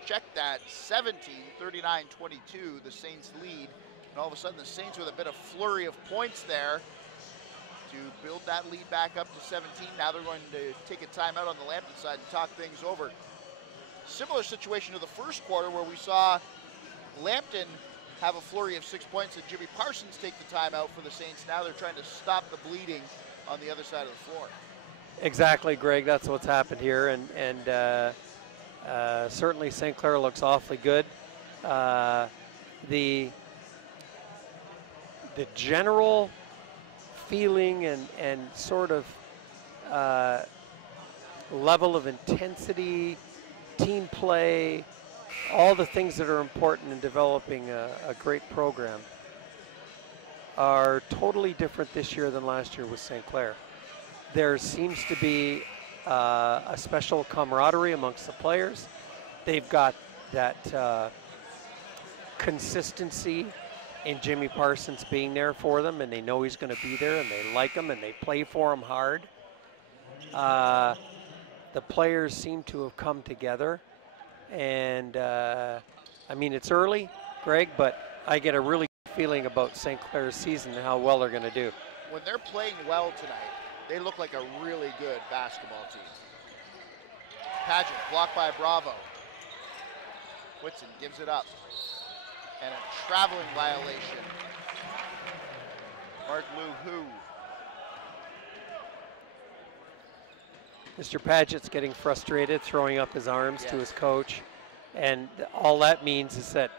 Check that, 17, 39-22, the Saints lead. And all of a sudden the Saints with a bit of flurry of points there to build that lead back up to 17. Now they're going to take a timeout on the Lambton side and talk things over. Similar situation to the first quarter where we saw Lambton have a flurry of 6 points and Jimmy Parsons take the timeout for the Saints. Now they're trying to stop the bleeding on the other side of the floor. Exactly, Greg. That's what's happened here, and certainly St. Clair looks awfully good. The general feeling and sort of level of intensity, team play, all the things that are important in developing a great program are totally different this year than last year with St. Clair. There seems to be a special camaraderie amongst the players. They've got that consistency in Jimmy Parsons being there for them, and they know he's going to be there, and they like him, and they play for him hard. The players seem to have come together, and I mean, it's early, Greg, but I get a really good feeling about St. Clair's season and how well they're going to do. When they're playing well tonight, they look like a really good basketball team. Paget blocked by Bravo. Whitson gives it up. And a traveling violation. Mark Lou Hu. Mr. Paget's getting frustrated, throwing up his arms to his coach. And all that means is that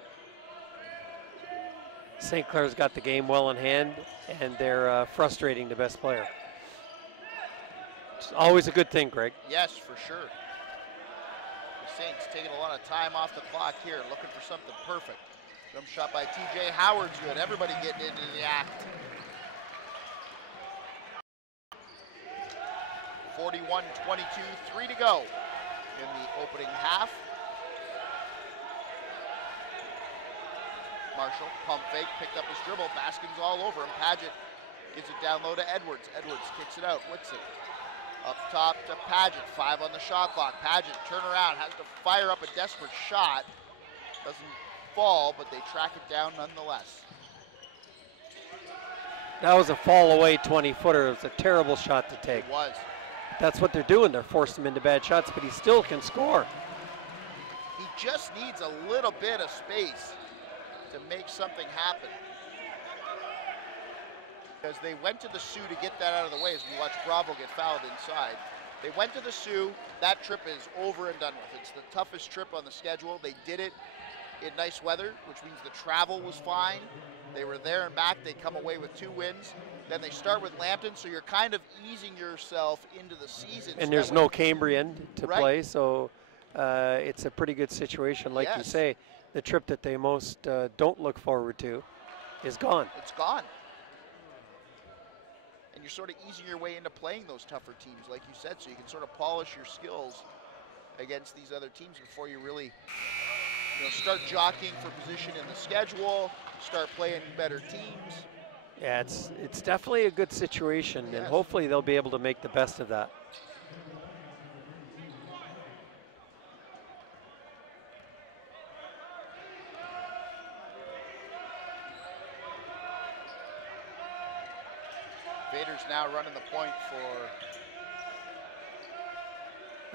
St. Clair's got the game well in hand, and they're frustrating the best player. It's always a good thing, Greg. Yes, for sure. The Saints taking a lot of time off the clock here, looking for something perfect. Jump shot by TJ Howard's good. Everybody getting into the act. 41-22, 3 to go in the opening half. Marshall, pump fake, picked up his dribble. Baskin's all over him. Paget gives it down low to Edwards. Edwards kicks it out. Whitson up top to Paget. 5 on the shot clock. Paget, turn around, has to fire up a desperate shot. Doesn't fall, but they track it down nonetheless. That was a fall away 20-footer. It was a terrible shot to take. It was. That's what they're doing. They're forcing him into bad shots, but he still can score. He just needs a little bit of space to make something happen. Because they went to the Sioux to get that out of the way as we watch Bravo get fouled inside. They went to the Sioux. That trip is over and done with. It's the toughest trip on the schedule. They did it in nice weather, which means the travel was fine. They were there and back. They come away with 2 wins. Then they start with Lambton, so you're kind of easing yourself into the season. And there's no Cambrian to play, so it's a pretty good situation. Like you say, the trip that they most don't look forward to is gone. It's gone. And you're sort of easing your way into playing those tougher teams, like you said, so you can sort of polish your skills against these other teams before you really start jockeying for position in the schedule, start playing better teams. Yeah, it's definitely a good situation, and hopefully they'll be able to make the best of that. Vader's now running the point for...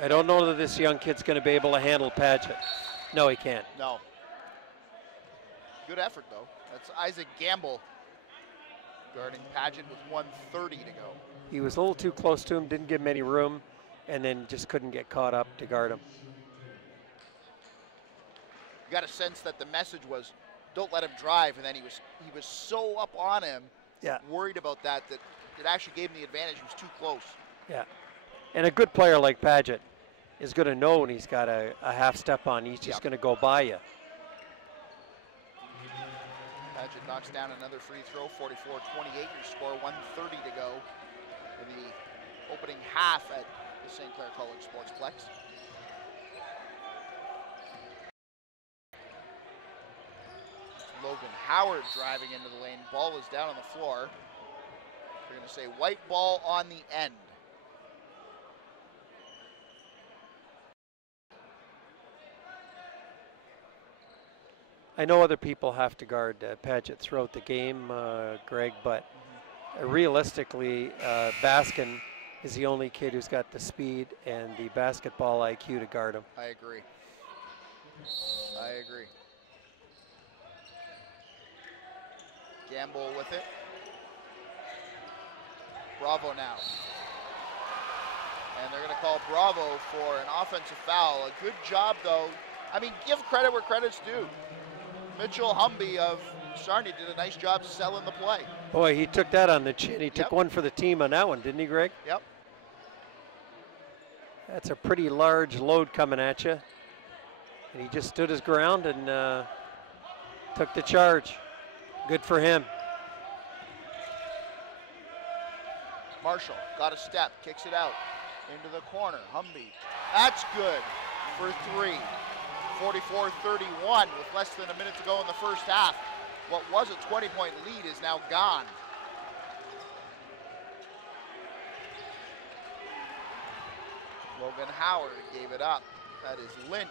I don't know that this young kid's going to be able to handle Paget. No, he can't. No. Good effort, though. That's Isaac Gamble guarding Paget with 1:30 to go. He was a little too close to him, didn't give him any room, and then just couldn't get caught up to guard him. You got a sense that the message was, don't let him drive, and then he was so up on him, worried about that it actually gave him the advantage. He was too close. Yeah, and a good player like Paget is going to know when he's got a half step on. He's just going to go by you. Paget knocks down another free throw, 44-28. Your score, 1:30 to go in the opening half at the St. Clair College Sportsplex. Logan Howard driving into the lane. Ball is down on the floor. They're going to say white ball on the end. I know other people have to guard Paget throughout the game, Greg, but realistically, Baskin is the only kid who's got the speed and the basketball IQ to guard him. I agree. I agree. Gamble with it. Bravo now. And they're going to call Bravo for an offensive foul. A good job, though. I mean, give credit where credit's due. Mitchell Humby of Sarnia did a nice job selling the play. Boy, he took that on the chin. He took one for the team on that one, didn't he, Greg? Yep. That's a pretty large load coming at you. And he just stood his ground and took the charge. Good for him. Marshall got a step, kicks it out into the corner. Humby, that's good for three. 44-31 with less than a minute to go in the first half. What was a 20-point lead is now gone. Logan Howard gave it up. That is Lynch.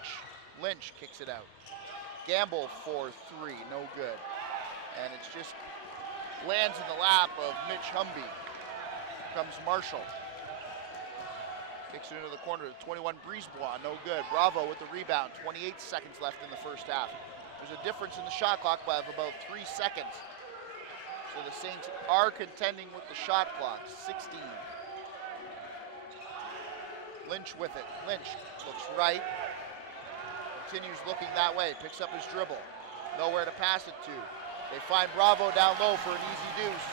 Lynch kicks it out. Gamble for three, no good. And it's just lands in the lap of Mitch Humby. Comes Marshall. Kicks it into the corner to 21 Brisebois, no good. Bravo with the rebound, 28 seconds left in the first half. There's a difference in the shot clock by about 3 seconds. So the Saints are contending with the shot clock, 16. Lynch with it. Lynch looks right. Continues looking that way. Picks up his dribble. Nowhere to pass it to. They find Bravo down low for an easy deuce.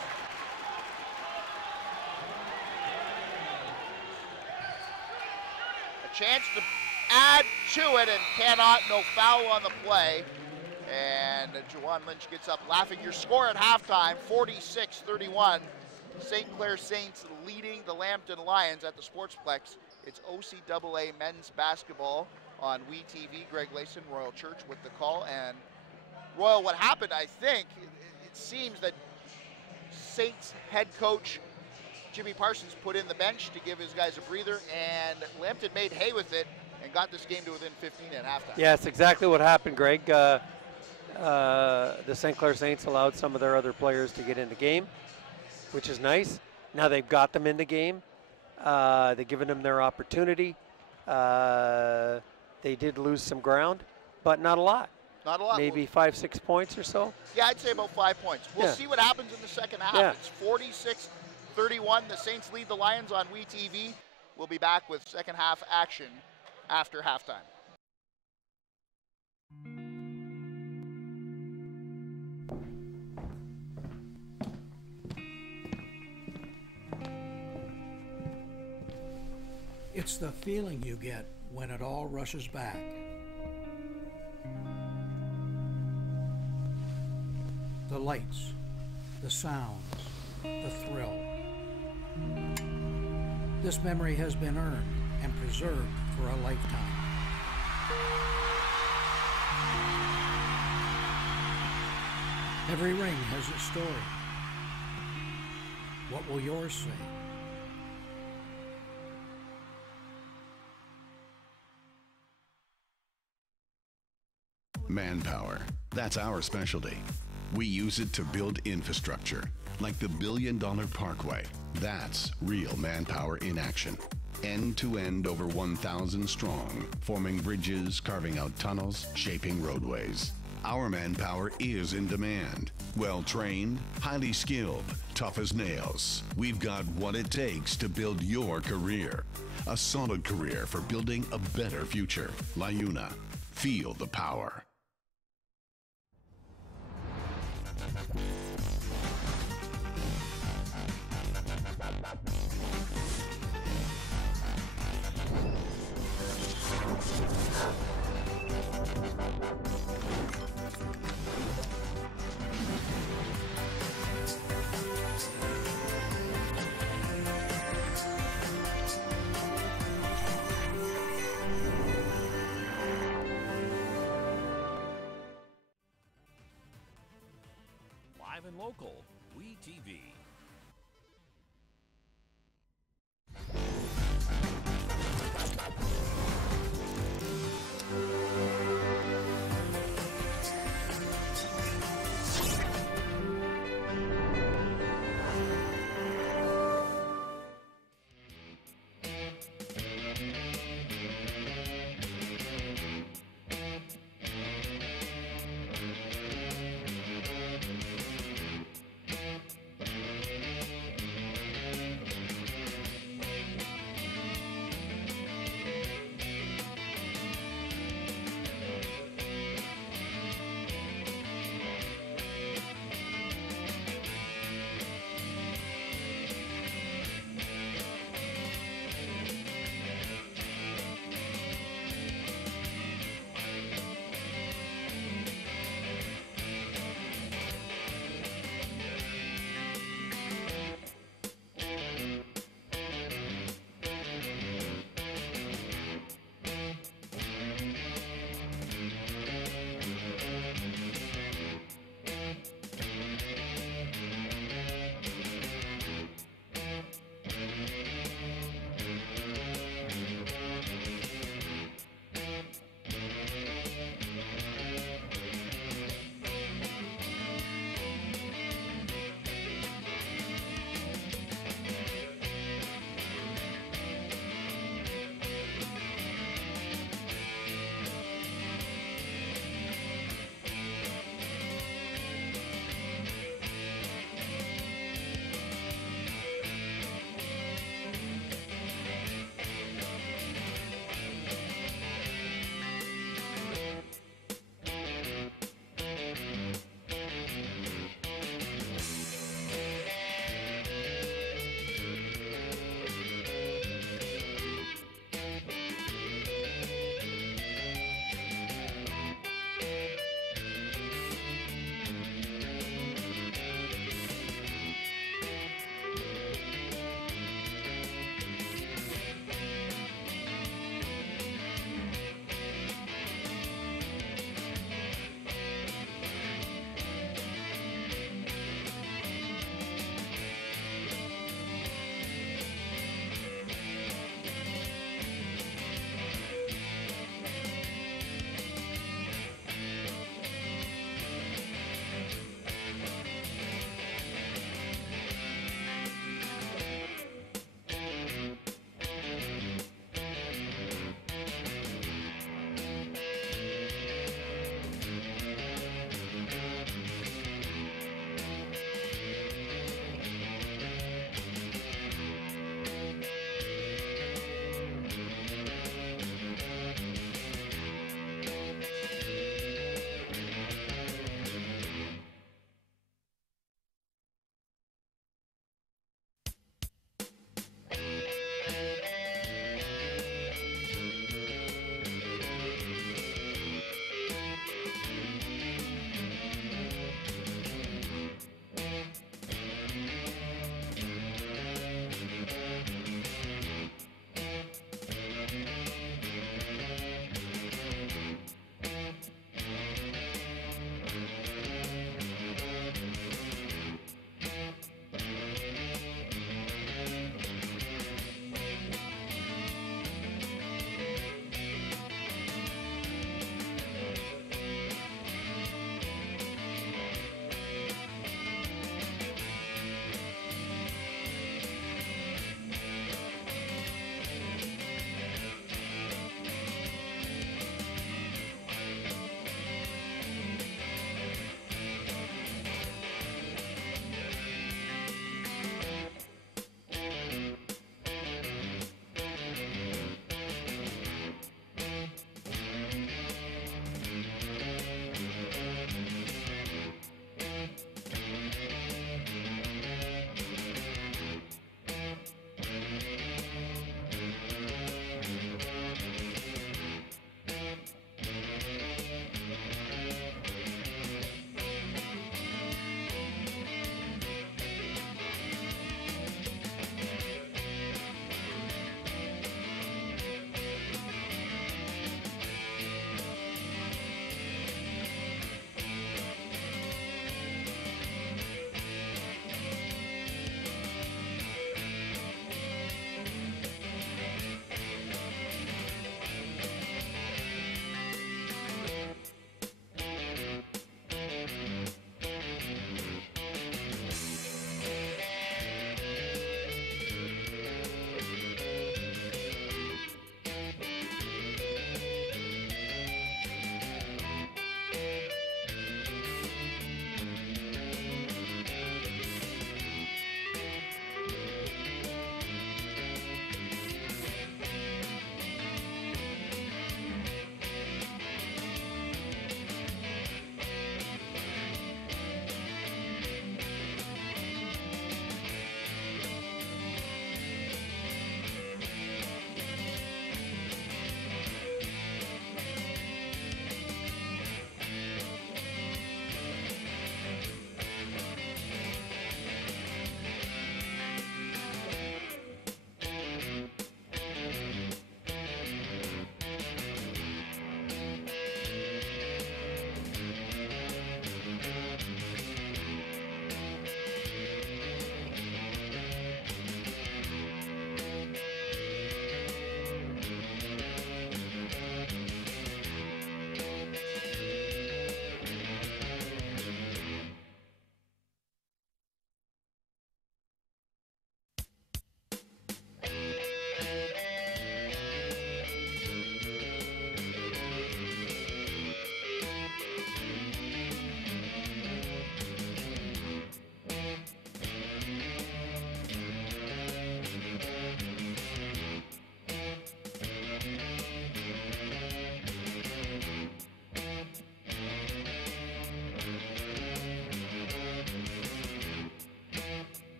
A chance to add to it and cannot. No foul on the play. And Juwan Lynch gets up laughing. Your score at halftime, 46-31. St. Clair Saints leading the Lambton Lions at the Sportsplex. It's OCAA men's basketball on WeTV. Greg Layson, Royal Church with the call. And Royal, what happened, I think, it seems that Saints head coach Jimmy Parsons put in the bench to give his guys a breather, and Lambton made hay with it and got this game to within 15 at halftime. Yeah, that's exactly what happened, Greg. The St. Clair Saints allowed some of their other players to get in the game, which is nice. Now they've got them in the game. They've given them their opportunity. They did lose some ground, but not a lot. Not a lot. Maybe 5-6 points or so. Yeah, I'd say about 5 points. We'll see what happens in the second half. Yeah. It's 46-31. The Saints lead the Lions on WeTV. We'll be back with second half action after halftime. It's the feeling you get when it all rushes back. The lights, the sounds, the thrill. This memory has been earned and preserved for a lifetime. Every ring has its story. What will yours say? Manpower. That's our specialty. We use it to build infrastructure, like the billion-dollar parkway. That's real manpower in action. End-to-end over 1,000 strong, forming bridges, carving out tunnels, shaping roadways. Our manpower is in demand. Well-trained, highly skilled, tough as nails. We've got what it takes to build your career. A solid career for building a better future. LiUNA. Feel the power. Live and local, We TV.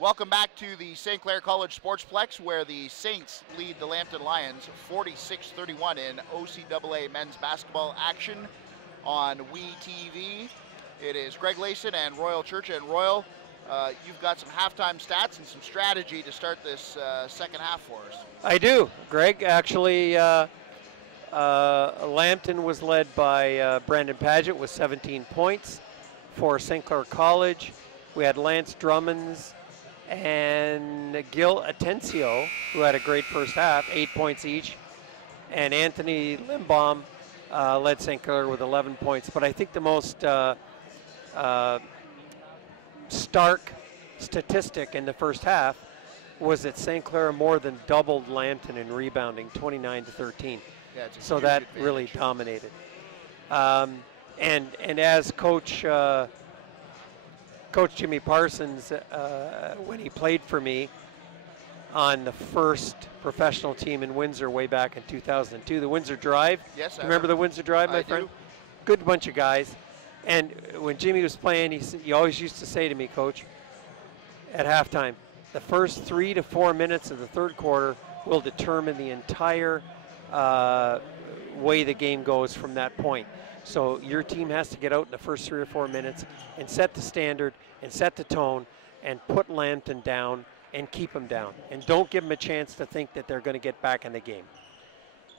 Welcome back to the St. Clair College Sportsplex, where the Saints lead the Lambton Lions 46-31 in OCAA men's basketball action on WeTV. It is Greg Layson and Royal Church. And Royal, you've got some halftime stats and some strategy to start this second half for us. I do, Greg. Actually, Lambton was led by Brandon Paget with 17 points for St. Clair College. We had Lance Drummonds and Gil Atencio, who had a great first half, 8 points each. And Anthony Limbaum led St. Clair with 11 points. But I think the most stark statistic in the first half was that St. Clair more than doubled Lambton in rebounding, 29-13. Yeah, so that advantage. Really dominated. And as Coach Jimmy Parsons, when he played for me on the first professional team in Windsor way back in 2002, the Windsor Drive. Yes, I remember the Windsor Drive, my friend? Good bunch of guys. And when Jimmy was playing, he always used to say to me, Coach, at halftime, the first 3 to 4 minutes of the third quarter will determine the entire way the game goes from that point. So your team has to get out in the first 3 or 4 minutes and set the standard and set the tone and put Lambton down and keep them down. And don't give them a chance to think that they're going to get back in the game.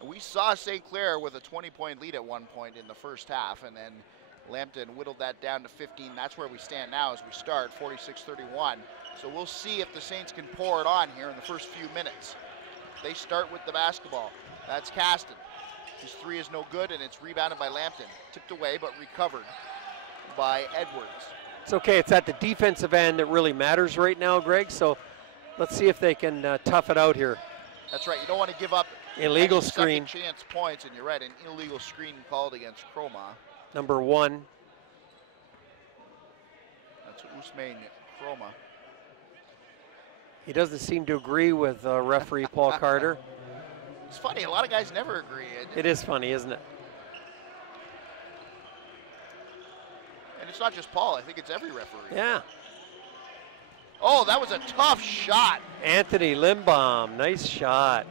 We saw St. Clair with a 20-point lead at one point in the first half, and then Lambton whittled that down to 15. That's where we stand now as we start, 46-31. So we'll see if the Saints can pour it on here in the first few minutes. They start with the basketball. That's Caston. His three is no good, and it's rebounded by Lambton. Tipped away, but recovered by Edwards. It's okay. It's at the defensive end that really matters right now, Greg. So let's see if they can tough it out here. That's right. You don't want to give up illegal screen. Second chance points, and you're right. An illegal screen called against Croma. Number 1. That's Usmain Croma. He doesn't seem to agree with referee Paul Carter. It's funny, a lot of guys never agree. It is funny, isn't it? And it's not just Paul, I think it's every referee. Yeah. Oh, that was a tough shot. Anthony Limbaum, nice shot.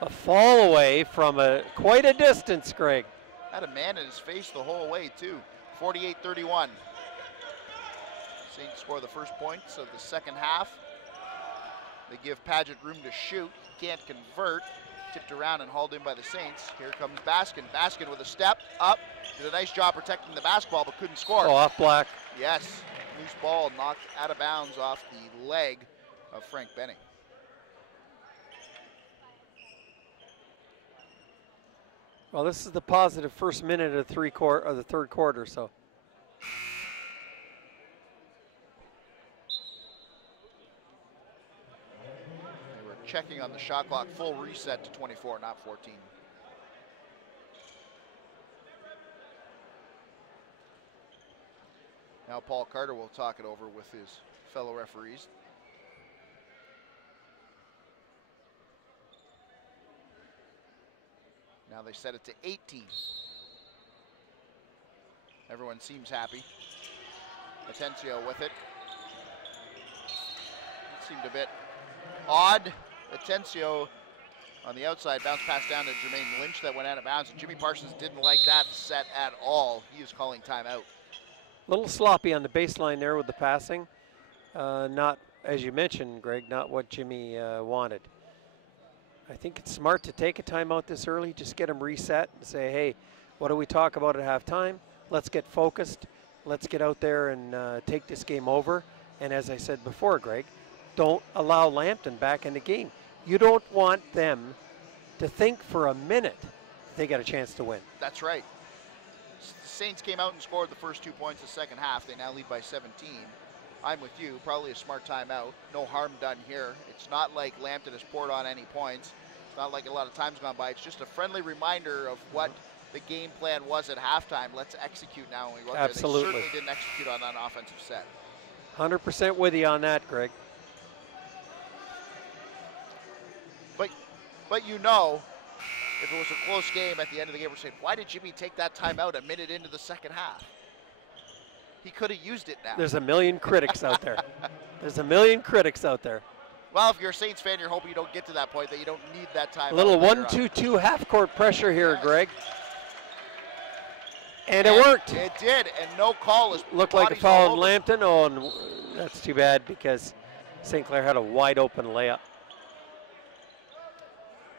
A fall away from quite a distance, Greg. Had a man in his face the whole way, too. 48-31. Saints score the first points of the second half. They give Paget room to shoot. Can't convert. Tipped around and hauled in by the Saints. Here comes Baskin. Baskin with a step up. Did a nice job protecting the basketball, but couldn't score. Oh, off black. Yes. Loose ball knocked out of bounds off the leg of Frank Benning. Well, this is the positive first minute of the third quarter, so. Checking on the shot clock, full reset to 24, not 14. Now Paul Carter will talk it over with his fellow referees. Now they set it to 18. Everyone seems happy. Atencio with it. It seemed a bit odd. Atencio on the outside, bounce pass down to Jermaine Lynch that went out of bounds. And Jimmy Parsons didn't like that set at all. He is calling timeout. A little sloppy on the baseline there with the passing. Not, as you mentioned, Greg, not what Jimmy wanted. I think it's smart to take a timeout this early, just get them reset and say, hey, what do we talk about at halftime? Let's get focused. Let's get out there and take this game over. And as I said before, Greg, don't allow Lambton back in the game. You don't want them to think for a minute they got a chance to win. That's right. The Saints came out and scored the first 2 points of the second half. They now lead by 17. I'm with you. Probably a smart timeout. No harm done here. It's not like Lambton has poured on any points. It's not like a lot of time's gone by. It's just a friendly reminder of what the game plan was at halftime. Let's execute now when we go out there. They certainly didn't execute on that offensive set. 100% with you on that, Greg. But you know, if it was a close game at the end of the game, we're saying, why did Jimmy take that timeout a minute into the second half? He could have used it now. There's a million critics out there. There's a million critics out there. Well, if you're a Saints fan, you're hoping you don't get to that point, that you don't need that time. A little 1-2-2 half-court pressure here, yes. Greg. And it worked. It did, and no call is looked like a foul in Lambton. Oh, and that's too bad because St. Clair had a wide open layup.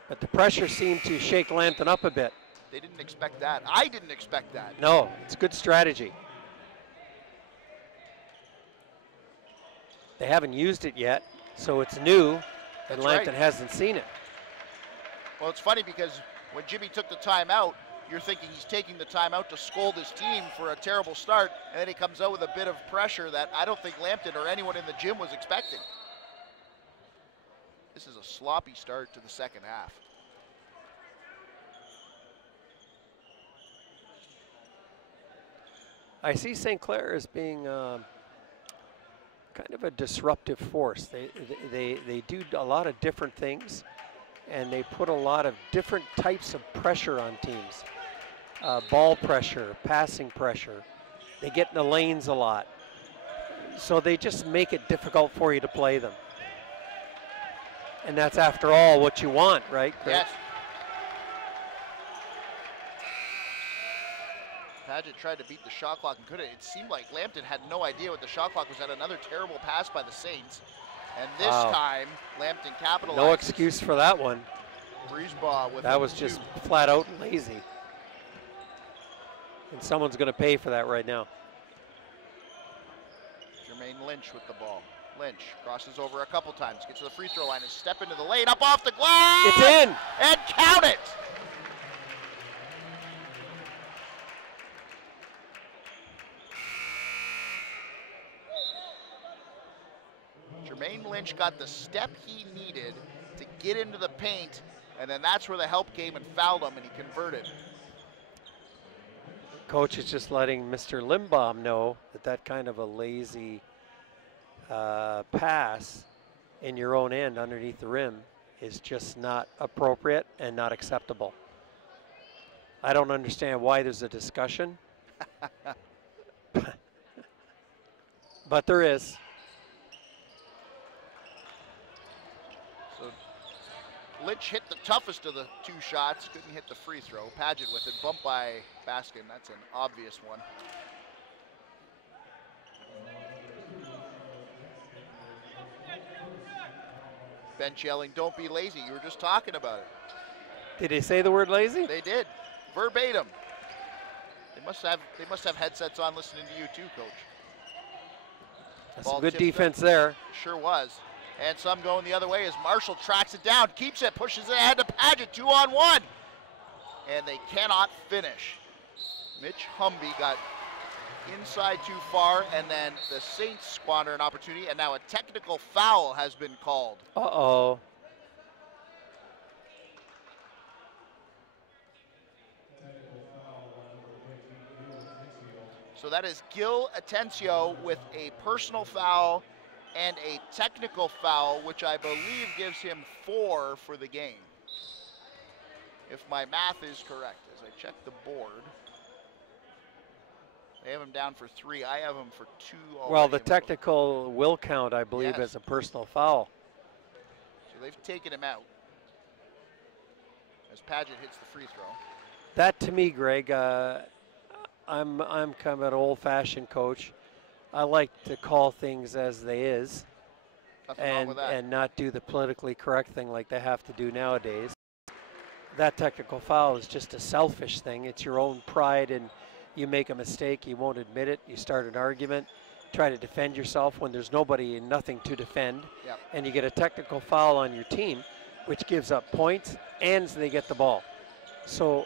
But the pressure seemed to shake Lambton up a bit. They didn't expect that. I didn't expect that. No, it's good strategy. They haven't used it yet, so it's new, and Lambton hasn't seen it. Well, it's funny because when Jimmy took the timeout, you're thinking he's taking the timeout to scold his team for a terrible start, and then he comes out with a bit of pressure that I don't think Lambton or anyone in the gym was expecting. This is a sloppy start to the second half. I see St. Clair as being kind of a disruptive force. They do a lot of different things, and they put a lot of different types of pressure on teams. Ball pressure, passing pressure. They get in the lanes a lot. So they just make it difficult for you to play them. And that's, after all, what you want, right, Chris? Yes. Paget tried to beat the shot clock and couldn't. It seemed like Lambton had no idea what the shot clock was at. Another terrible pass by the Saints. And this time, Lambton capitalized. No excuse for that one. Breezebaugh with that was just flat out lazy. And someone's going to pay for that right now. Jermaine Lynch with the ball. Lynch crosses over a couple times, gets to the free throw line and step into the lane, up off the glass! It's in! And count it! Jermaine Lynch got the step he needed to get into the paint, and then that's where the help came and fouled him, and he converted. Coach is just letting Mr. Limbaum know that that kind of a lazy pass in your own end underneath the rim is just not appropriate and not acceptable. I don't understand why there's a discussion, but there is. So Lynch hit the toughest of the two shots, couldn't hit the free throw. Paget with it, bumped by Baskin, that's an obvious one. Bench yelling, "Don't be lazy." You were just talking about it. Did they say the word lazy? They did, verbatim. They must have headsets on listening to you too, Coach. That's some good defense there. Sure was. And some going the other way as Marshall tracks it down, keeps it, pushes it ahead to Paget, 2-on-1. And they cannot finish. Mitch Humby got inside too far, and then the Saints squander an opportunity, and now a technical foul has been called. Uh-oh. So that is Gil Atencio with a personal foul and a technical foul, which I believe gives him 4 for the game, if my math is correct. As I check the board, they have him down for 3. I have him for 2 already. Well, the technical will count, I believe, as a personal foul. So they've taken him out as Paget hits the free throw. That, to me, Greg, I'm kind of an old-fashioned coach. I like to call things as they is, and not do the politically correct thing like they have to do nowadays. That technical foul is just a selfish thing. It's your own pride, and you make a mistake, you won't admit it, you start an argument, try to defend yourself when there's nobody and nothing to defend, and you get a technical foul on your team, which gives up points, and they get the ball. So,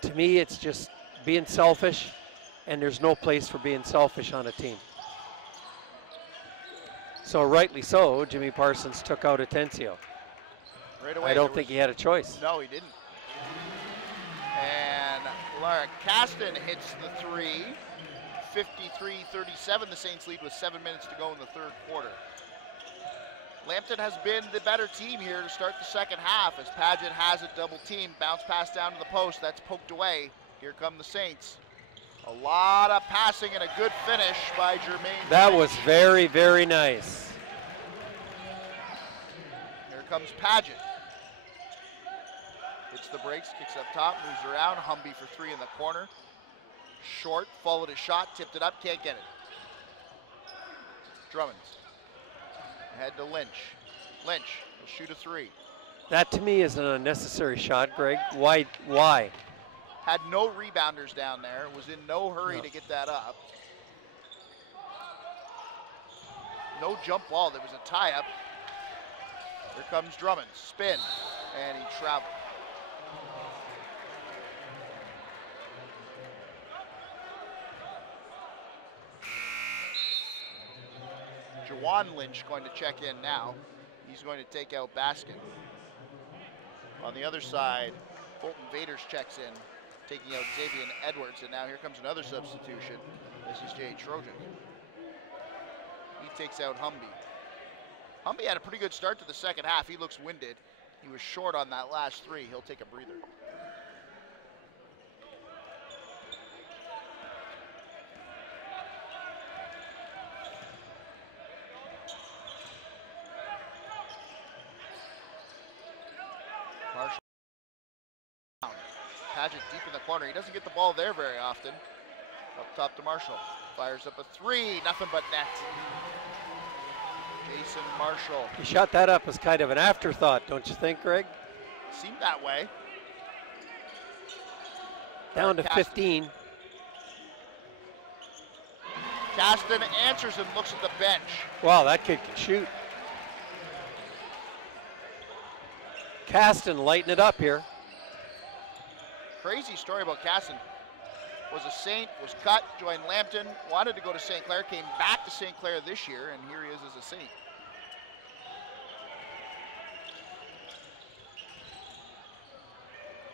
to me, it's just being selfish, and there's no place for being selfish on a team. So rightly so, Jimmy Parsons took out Atencio. Right away, I don't think he had a choice. No, he didn't. And Lara Caston hits the 3, 53-37. The Saints lead with 7 minutes to go in the third quarter. Lambton has been the better team here to start the second half as Paget has a double team. Bounce pass down to the post, that's poked away. Here come the Saints. A lot of passing and a good finish by Jermaine. That was very, very nice. Here comes Paget. Hits the brakes, kicks up top, moves around. Humby for three in the corner. Short, followed his shot, tipped it up, can't get it. Drummonds. Ahead to Lynch. Lynch will shoot a three. That to me is an unnecessary shot, Greg. Why? Had no rebounders down there, was in no hurry to get that up. No jump ball, there was a tie-up. Here comes Drummond, spin, and he traveled. Juwan Lynch going to check in now. He's going to take out Baskin. On the other side, Fulton Vaders checks in, taking out Xavier Edwards, and now here comes another substitution. This is Jay Trojan. He takes out Humby. Humby had a pretty good start to the second half. He looks winded. He was short on that last three. He'll take a breather. Paget deep in the corner. He doesn't get the ball there very often. Up top to Marshall. Fires up a three. Nothing but net. Jason Marshall. He shot that up as kind of an afterthought, don't you think, Greg? Seemed that way. Down to 15. Caston answers and looks at the bench. Wow, that kid can shoot. Caston lighting it up here. Crazy story about Caston. Was a Saint, was cut, joined Lambton, wanted to go to St. Clair, came back to St. Clair this year, and here he is as a Saint.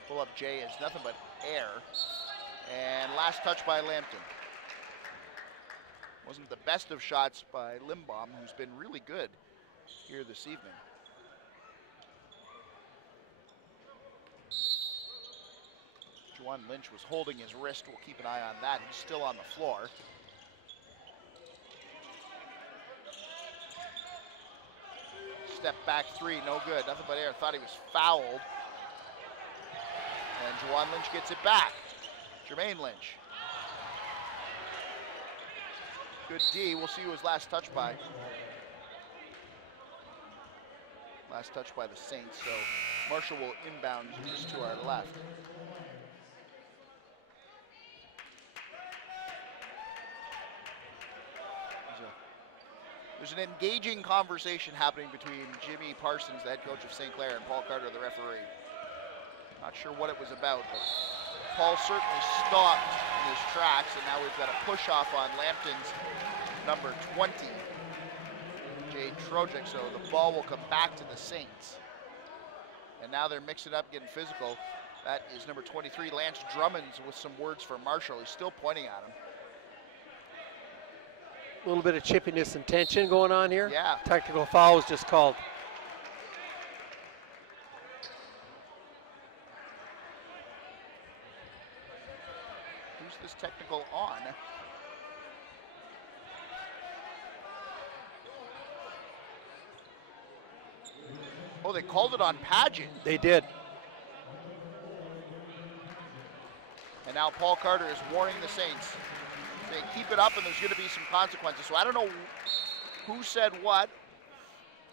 Pull up Jay is nothing but air. And last touch by Lambton. Wasn't the best of shots by Limbaum, who's been really good here this evening. Juwan Lynch was holding his wrist. We'll keep an eye on that. He's still on the floor. Step back three, no good. Nothing but air. Thought he was fouled. And Juwan Lynch gets it back. Jermaine Lynch. Good D. We'll see who his last touch by. Last touch by the Saints. So Marshall will inbound just to our left. There's an engaging conversation happening between Jimmy Parsons, the head coach of St. Clair, and Paul Carter, the referee. Not sure what it was about, but Paul certainly stopped in his tracks, and now we've got a push-off on Lambton's number 20, Jade Trojic, so the ball will come back to the Saints. And now they're mixing up, getting physical. That is number 23, Lance Drummonds, with some words for Marshall. He's still pointing at him. A little bit of chippiness and tension going on here. Yeah. Technical foul was just called. Who's this technical on? Oh, they called it on Paget. They did. And now Paul Carter is warning the Saints. They keep it up and there's going to be some consequences. So I don't know who said what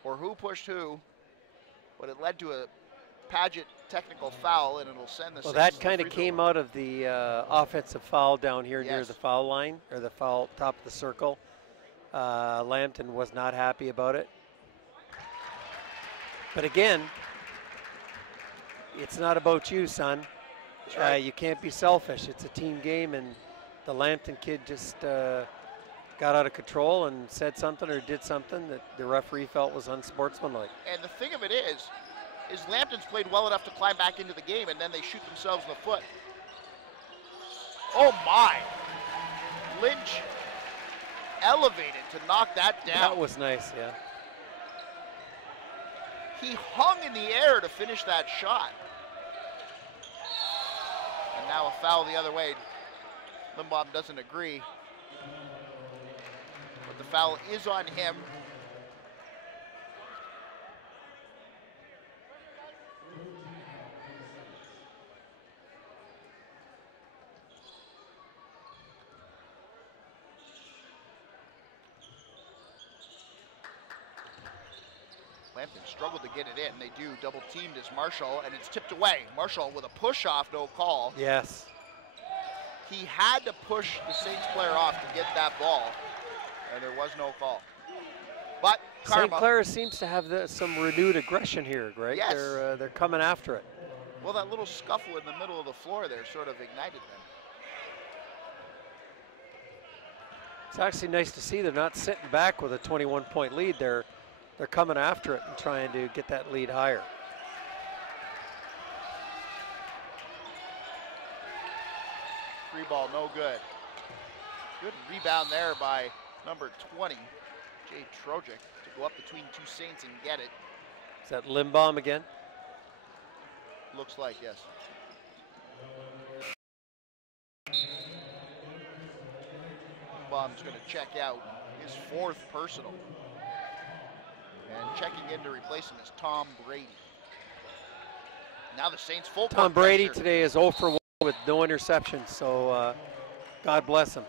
or who pushed who, but it led to a Paget technical foul, and it'll send the Saints. Well, that kind of came out of the offensive foul down here near Yes. the foul line, or the foul top of the circle. Lambton was not happy about it. But again, it's not about you, son. That's right. You can't be selfish. It's a team game, and the Lambton kid just got out of control and said something or did something that the referee felt was unsportsmanlike. And the thing of it is Lambton's played well enough to climb back into the game, and then they shoot themselves in the foot. Oh my! Lynch elevated to knock that down. That was nice, yeah. He hung in the air to finish that shot. And now a foul the other way. Limbaum doesn't agree, but the foul is on him. Lambton struggled to get it in. They do double teamed as Marshall, and it's tipped away. Marshall with a push off, no call. Yes. He had to push the Saints player off to get that ball, and there was no call. But St. karma. Clair seems to have some renewed aggression here, Greg. Yes. They're coming after it. Well, that little scuffle in the middle of the floor there sort of ignited them. It's actually nice to see they're not sitting back with a 21-point lead. They're coming after it and trying to get that lead higher. Free ball, no good. Good rebound there by number 20, Jay Trojic, to go up between two Saints and get it. Is that Limbaum again? Looks like, yes. Limbaum's going to check out, his 4th personal. And checking in to replace him is Tom Brady. Now the Saints full court Tom Brady pressure. today is 0 for 1 with no interceptions, so God bless him.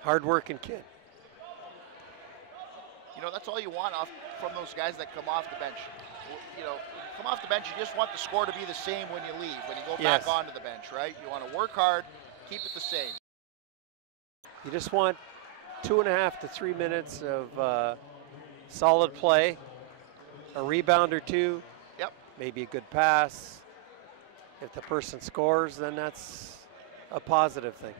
Hard-working kid. You know, that's all you want from those guys that come off the bench. You know, come off the bench, you just want the score to be the same when you leave, when you go back onto the bench, right? You want to work hard, keep it the same. You just want 2.5 to 3 minutes of solid play, a rebound or two, maybe a good pass. If the person scores, then that's a positive thing.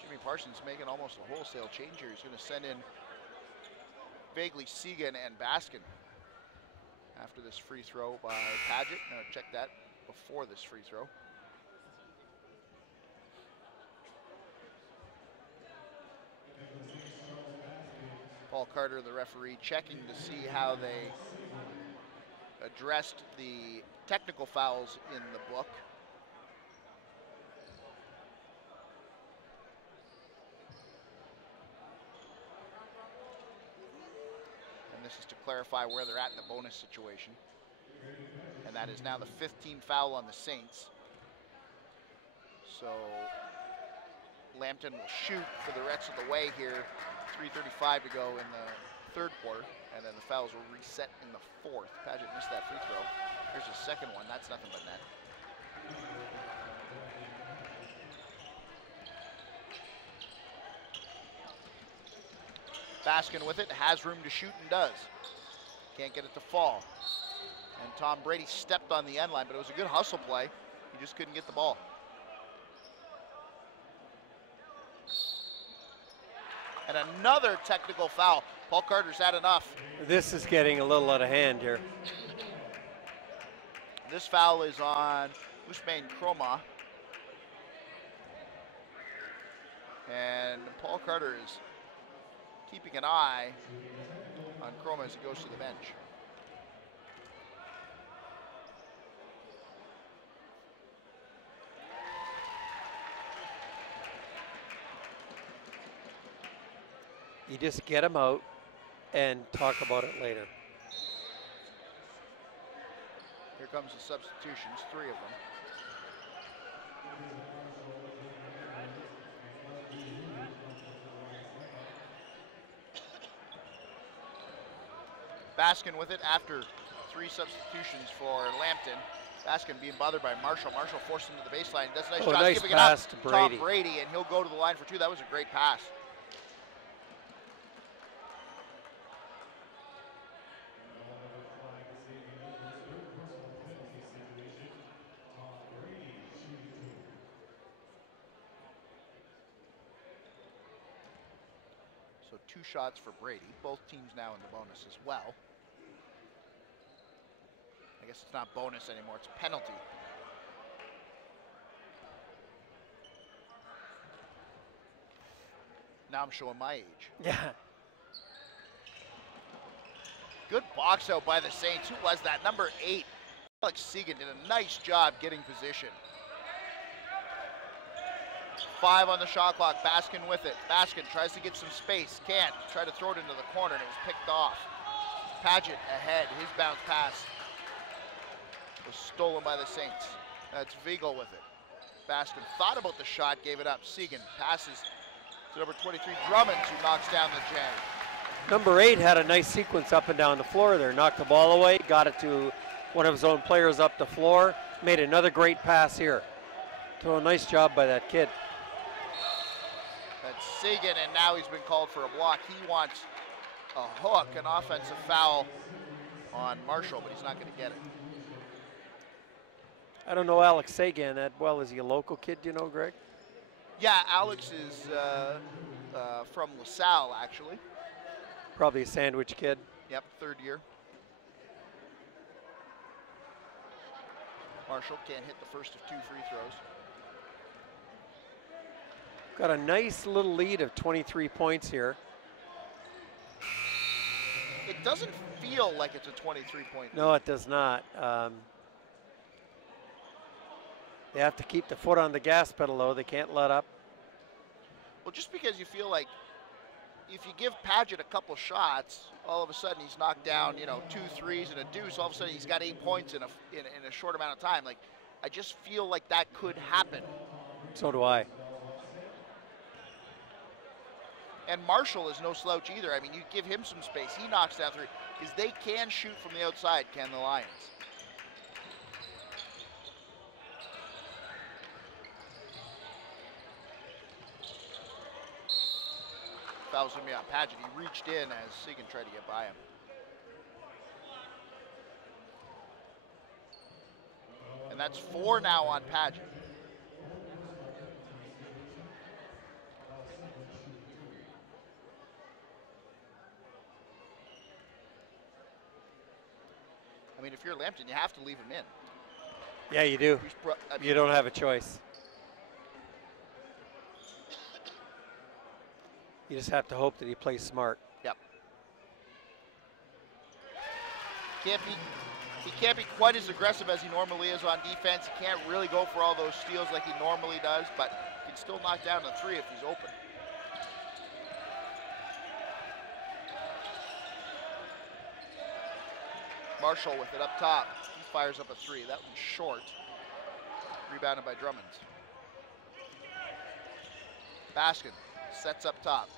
Jimmy Parsons making almost a wholesale change here. He's going to send in Vaguely Segan and Baskin after this free throw by Paget. Now check that before this free throw. Paul Carter, the referee, checking to see how they addressed the technical fouls in the book. And this is to clarify where they're at in the bonus situation. And that is now the 5th team foul on the Saints. So Lambton will shoot for the rest of the way here. 3:35 to go in the 3rd quarter, and then the fouls will reset in the 4th. Paget missed that free throw. Here's his 2nd one. That's nothing but net. Baskin with it, has room to shoot and does. Can't get it to fall. And Tom Brady stepped on the end line, but it was a good hustle play. He just couldn't get the ball. And another technical foul. Paul Carter's had enough. This is getting a little out of hand here. This foul is on Usman Kroma. And Paul Carter is keeping an eye on Kroma as he goes to the bench. You just get them out and talk about it later. Here comes the substitutions, 3 of them. Baskin with it after 3 substitutions for Lambton. Baskin being bothered by Marshall. Marshall forced him to the baseline. Does a nice job nice giving pass it up. to Brady. Tom Brady, and he'll go to the line for 2. That was a great pass. So 2 shots for Brady. Both teams now in the bonus as well. I guess it's not bonus anymore, it's penalty. Now I'm showing my age. Yeah. Good box out by the Saints. Who was that? Number 8. Alex Segan did a nice job getting position. 5 on the shot clock. Baskin with it. Baskin tries to get some space. Can't. Try to throw it into the corner, and it was picked off. Paget ahead. His bounce pass was stolen by the Saints. That's Vigo with it. Baskin thought about the shot, gave it up. Segan passes to number 23, Drummond, who knocks down the jag. Number 8 had a nice sequence up and down the floor there. Knocked the ball away, got it to one of his own players up the floor, made another great pass here. So a nice job by that kid. That's Segan, and now he's been called for a block. He wants a hook, an offensive foul on Marshall, but he's not going to get it. I don't know Alex Sagan that well. Is he a local kid, do you know, Greg? Yeah, Alex is from LaSalle, actually. Probably a Sandwich kid. Yep, 3rd year. Marshall can't hit the first of 2 free throws. Got a nice little lead of 23 points here. It doesn't feel like it's a 23-point. No, it does not. They have to keep the foot on the gas pedal, though. They can't let up. Well, just because you feel like if you give Paget a couple shots, all of a sudden he's knocked down, 2 threes and a deuce. All of a sudden he's got 8 points in a short amount of time. Like, I just feel like that could happen. So do I. And Marshall is no slouch either. I mean, you give him some space, he knocks down 3 because they can shoot from the outside. Can the Lions? Foul's going to be on Paget. He reached in as Segan tried to get by him. And that's 4 now on Paget. I mean, if you're Lambton, you have to leave him in. Yeah, you do. You don't have a choice. You just have to hope that he plays smart. Yep. He can't be quite as aggressive as he normally is on defense. He can't really go for all those steals like he normally does, but he can still knock down a 3 if he's open. Marshall with it up top. He fires up a 3. That one's short. Rebounded by Drummond. Baskin sets up top.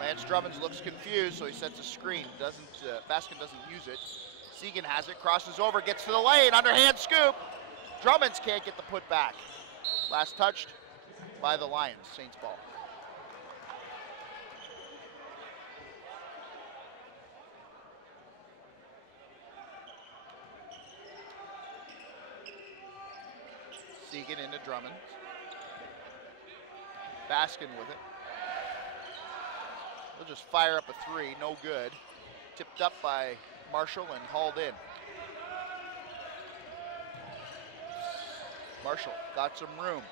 Lance Drummond looks confused, so he sets a screen. Baskin doesn't use it. Segan has it, crosses over, gets to the lane, underhand scoop. Drummonds can't get the putback. Last touched by the Lions. Saints ball. Segan into Drummond. Baskin with it. He'll just fire up a 3, no good. Tipped up by Marshall and hauled in. Marshall got some room.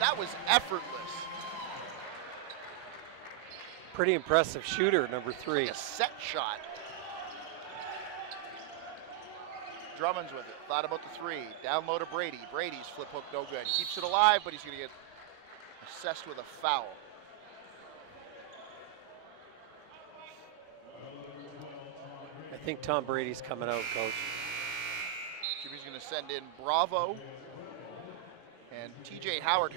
That was effortless. Pretty impressive shooter, number 3. Like a set shot. Drummond's with it. Thought about the 3. Down low to Brady. Brady's flip hook no good. Keeps it alive, but he's going to get assessed with a foul. I think Tom Brady's coming out, Coach. Jimmy's going to send in Bravo and TJ Howard,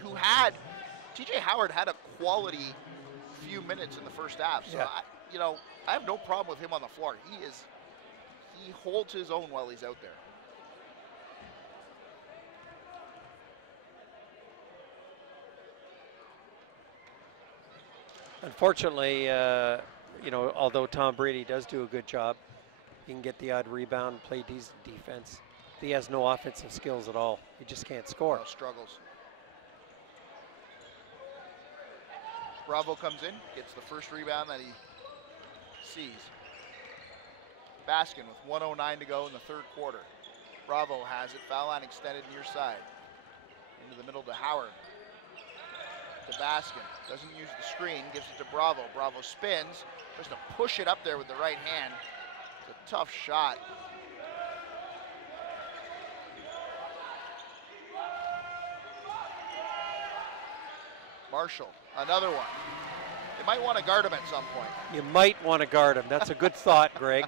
TJ Howard had a quality few minutes in the first half. So, yeah. I have no problem with him on the floor. He holds his own while he's out there. Unfortunately, although Tom Brady does do a good job, he can get the odd rebound, play decent defense. He has no offensive skills at all. He just can't score. No, struggles. Bravo comes in, gets the first rebound that he sees. Baskin with 1:09 to go in the 3rd quarter. Bravo has it, foul line extended near side. Into the middle to Howard. To Baskin. Doesn't use the screen, gives it to Bravo. Bravo spins, tries to push it up there with the right hand. It's a tough shot. Marshall, another one. You might want to guard him at some point. You might want to guard him. That's a good thought, Greg.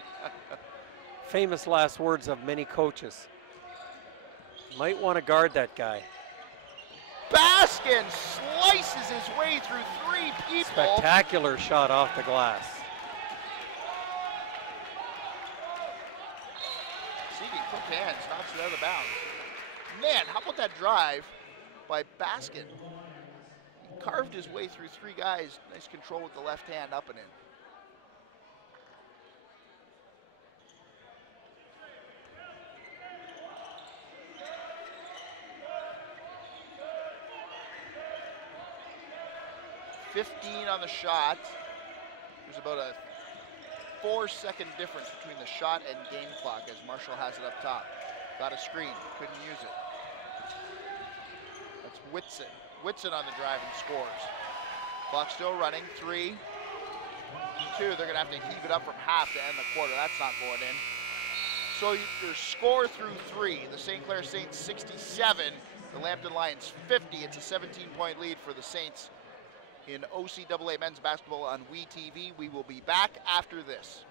Famous last words of many coaches. Might want to guard that guy. Baskin slices his way through 3 people. Spectacular shot off the glass. Seeking quick hands, knocks it out of bounds. Man, how about that drive by Baskin? He carved his way through 3 guys. Nice control with the left hand, up and in. $15 on the shot. There's about a 4-second difference between the shot and game clock as Marshall has it up top. Got a screen, couldn't use it. That's Whitson. Whitson on the drive and scores. Clock still running, 3, 2. They're gonna have to heave it up from half to end the quarter. That's not going in. So your score through 3, the St. Clair Saints 67, the Lambton Lions 50. It's a 17-point lead for the Saints in OCAA men's basketball on WeTV. We will be back after this.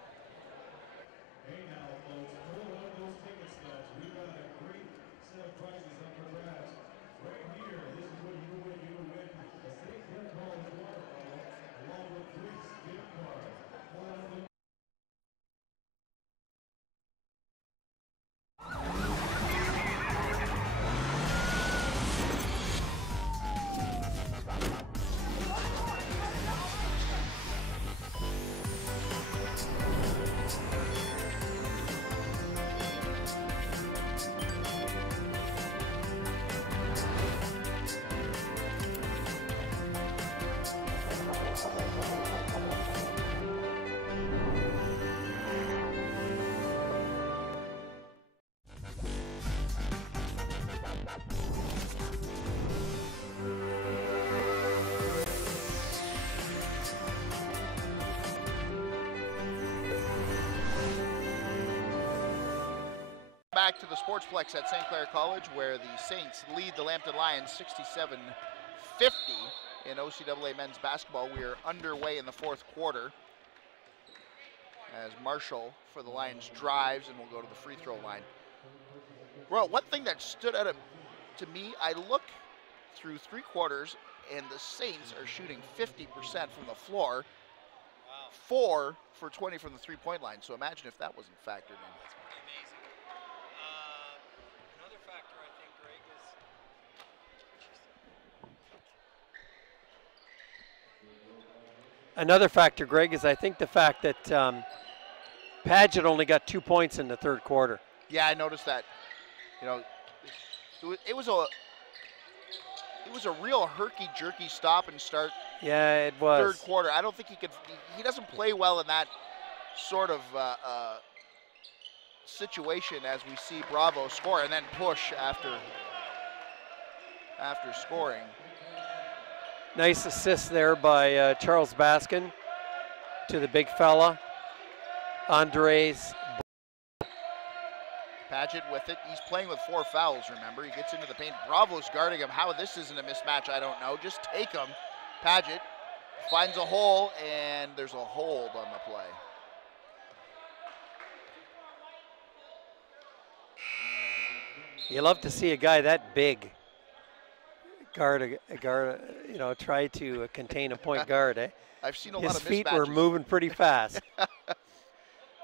Back to the Sportsplex at St. Clair College, where the Saints lead the Lambton Lions 67-50 in OCAA men's basketball. We are underway in the 4th quarter as Marshall for the Lions drives and will go to the free throw line. Well, one thing that stood out to me, I look through 3 quarters and the Saints are shooting 50% from the floor, 4 for 20 from the 3-point line. So imagine if that wasn't factored in. Another factor, Greg, is I think the fact that Paget only got 2 points in the 3rd quarter. Yeah, I noticed that. You know, it was a real herky-jerky stop and start. Yeah, it was. 3rd quarter. I don't think he doesn't play well in that sort of situation as we see Bravo score and then push after scoring. Nice assist there by Charles Baskin to the big fella, Andres. Paget with it. He's playing with 4 fouls, remember. He gets into the paint. Bravo's guarding him. How this isn't a mismatch, I don't know. Just take him. Paget finds a hole, and there's a hold on the play. You love to see a guy that big guard, try to contain a point guard, eh? I've seen a lot of mismatches. His feet were moving pretty fast.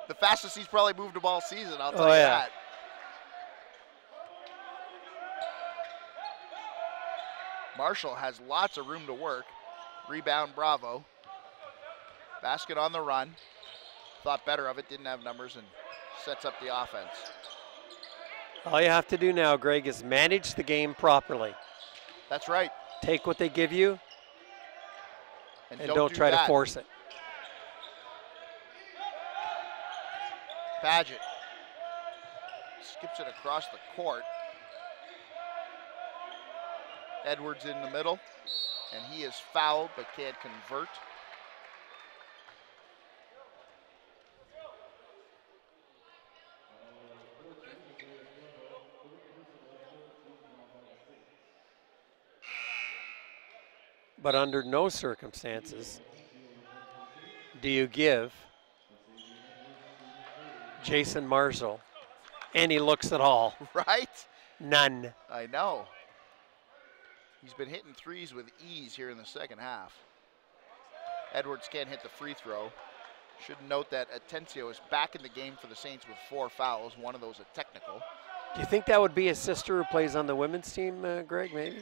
The fastest he's probably moved them all season, I'll tell you that. Marshall has lots of room to work. Rebound, Bravo. Basket on the run. Thought better of it, didn't have numbers, and sets up the offense. All you have to do now, Greg, is manage the game properly. That's right. Take what they give you, and don't do try that. to force it. Paget skips it across the court. Edwards in the middle, and he is fouled but can't convert. But under no circumstances do you give Jason Marshall any looks at all. Right? None. I know. He's been hitting threes with ease here in the second half. Edwards can't hit the free throw. Should note that Atencio is back in the game for the Saints with 4 fouls, one of those a technical. Do you think that would be his sister who plays on the women's team, Greg, maybe?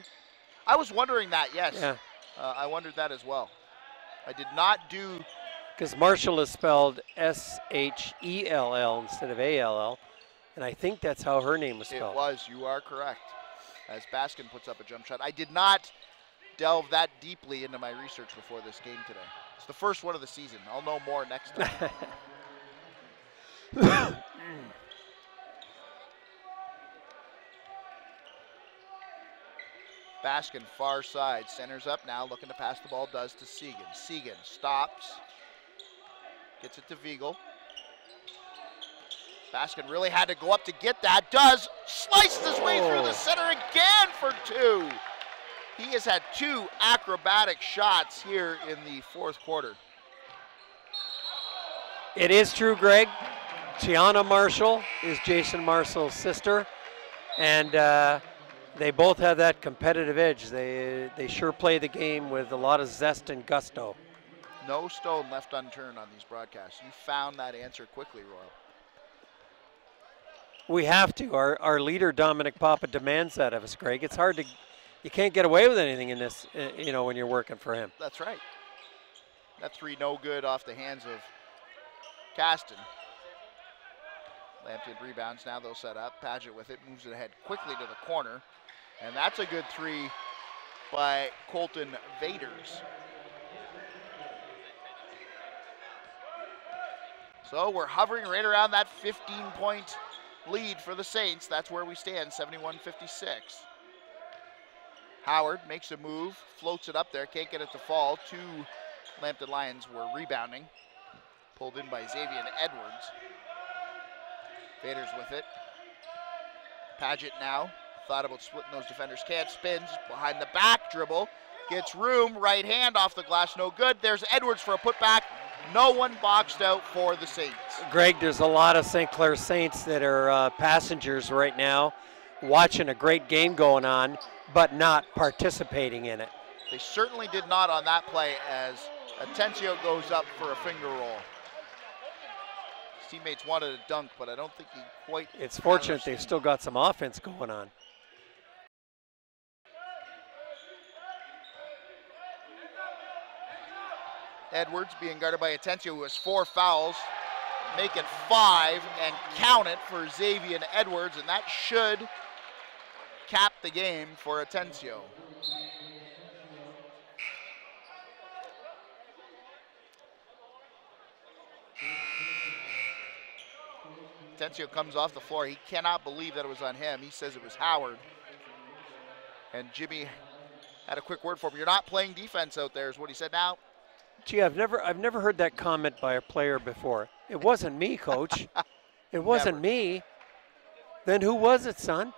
I was wondering that, yes. Yeah. I wondered that as well. I did not do... Because Marshall is spelled S-H-E-L-L instead of A-L-L, and I think that's how her name was spelled. It was, you are correct. As Baskin puts up a jump shot. I did not delve that deeply into my research before this game today. It's the first one of the season. I'll know more next time. Baskin far side, centers up now, looking to pass the ball, does to Segan. Segan stops, gets it to Viegel. Baskin really had to go up to get that, does, sliced his way through the center again for 2. He has had 2 acrobatic shots here in the fourth quarter. It is true, Greg. Tiana Marshall is Jason Marshall's sister, and they both have that competitive edge. They sure play the game with a lot of zest and gusto. No stone left unturned on these broadcasts. You found that answer quickly, Royal. We have to. Our leader, Dominic Papa, demands that of us, Greg. It's hard to, you can't get away with anything in this, when you're working for him. That's right. That 3 no good off the hands of Caston. Lambton rebounds, now they'll set up. Paget with it, moves it ahead quickly to the corner. And that's a good 3 by Colton Vaders. So we're hovering right around that 15-point lead for the Saints. That's where we stand, 71-56. Howard makes a move, floats it up there, can't get it to fall. 2 Lambton Lions were rebounding. Pulled in by Xavier Edwards. Vaders with it. Paget now, thought about splitting those defenders, can't, spins behind the back, dribble, gets room, right hand off the glass, no good. There's Edwards for a putback. No one boxed out for the Saints. Greg, there's a lot of St. Clair Saints that are passengers right now, watching a great game going on, but not participating in it. They certainly did not on that play as Atencio goes up for a finger roll. His teammates wanted a dunk, but I don't think he quite... It's fortunate they've still got some offense going on. Edwards being guarded by Atencio, who has 4 fouls. Make it 5 and count it for Xavier Edwards, and that should cap the game for Atencio. Atencio comes off the floor. He cannot believe that it was on him. He says it was Howard. And Jimmy had a quick word for him. You're not playing defense out there is what he said. Now, gee, I've never heard that comment by a player before. It wasn't me, Coach. It wasn't me. Then who was it, son?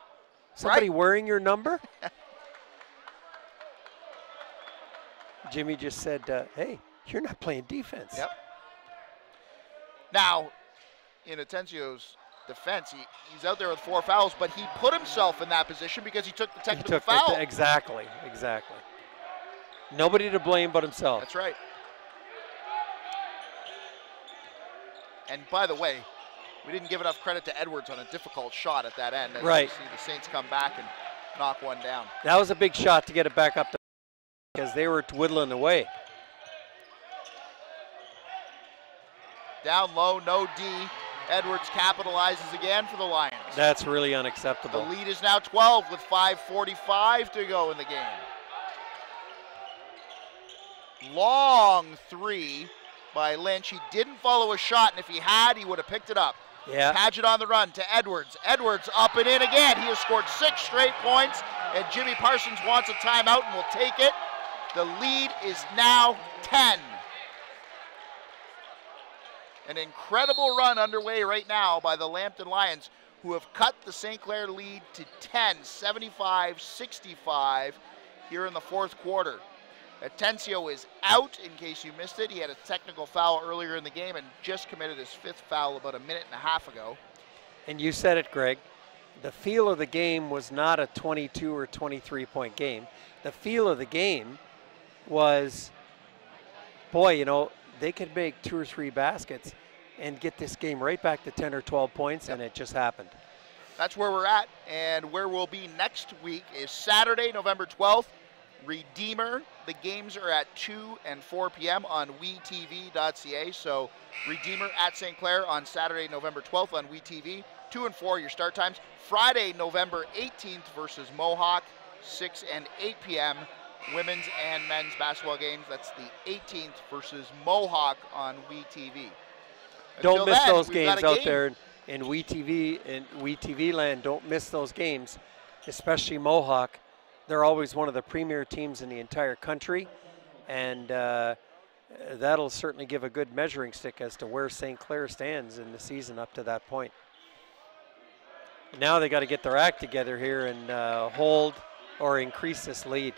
Somebody wearing your number? Jimmy just said, hey, you're not playing defense. Yep. Now, in Atencio's defense, he's out there with 4 fouls, but he put himself in that position because he took the technical foul. Exactly. Nobody to blame but himself. That's right. And by the way, we didn't give enough credit to Edwards on a difficult shot at that end. As right. You see the Saints come back and knock one down. That was a big shot to get it back up to because they were whittling away. Down low, no D. Edwards capitalizes again for the Lions. That's really unacceptable. The lead is now 12 with 5:45 to go in the game. Long 3 by Lynch. He didn't follow a shot, and if he had, he would have picked it up. Yeah. Paget on the run to Edwards. Edwards up and in again. He has scored 6 straight points, and Jimmy Parsons wants a timeout and will take it. The lead is now 10. An incredible run underway right now by the Lambton Lions, who have cut the St. Clair lead to 10, 75-65 here in the fourth quarter. Atencio is out, in case you missed it. He had a technical foul earlier in the game and just committed his 5th foul about a minute and a half ago. And you said it, Greg. The feel of the game was not a 22 or 23-point game. The feel of the game was, boy, you know, they could make 2 or 3 baskets and get this game right back to 10 or 12 points, and it just happened. That's where we're at, and where we'll be next week is Saturday, November 12th. Redeemer. The games are at 2 and 4 p.m. on WeTV.ca. So Redeemer at St. Clair on Saturday, November 12th on WeTV. 2 and 4 your start times. Friday, November 18th versus Mohawk, 6 and 8 p.m. Women's and men's basketball games. That's the 18th versus Mohawk on WeTV. Don't miss those games out there in WeTV land. Don't miss those games, especially Mohawk. They're always one of the premier teams in the entire country, and that'll certainly give a good measuring stick as to where St. Clair stands in the season up to that point. Now they got to get their act together here and hold or increase this lead.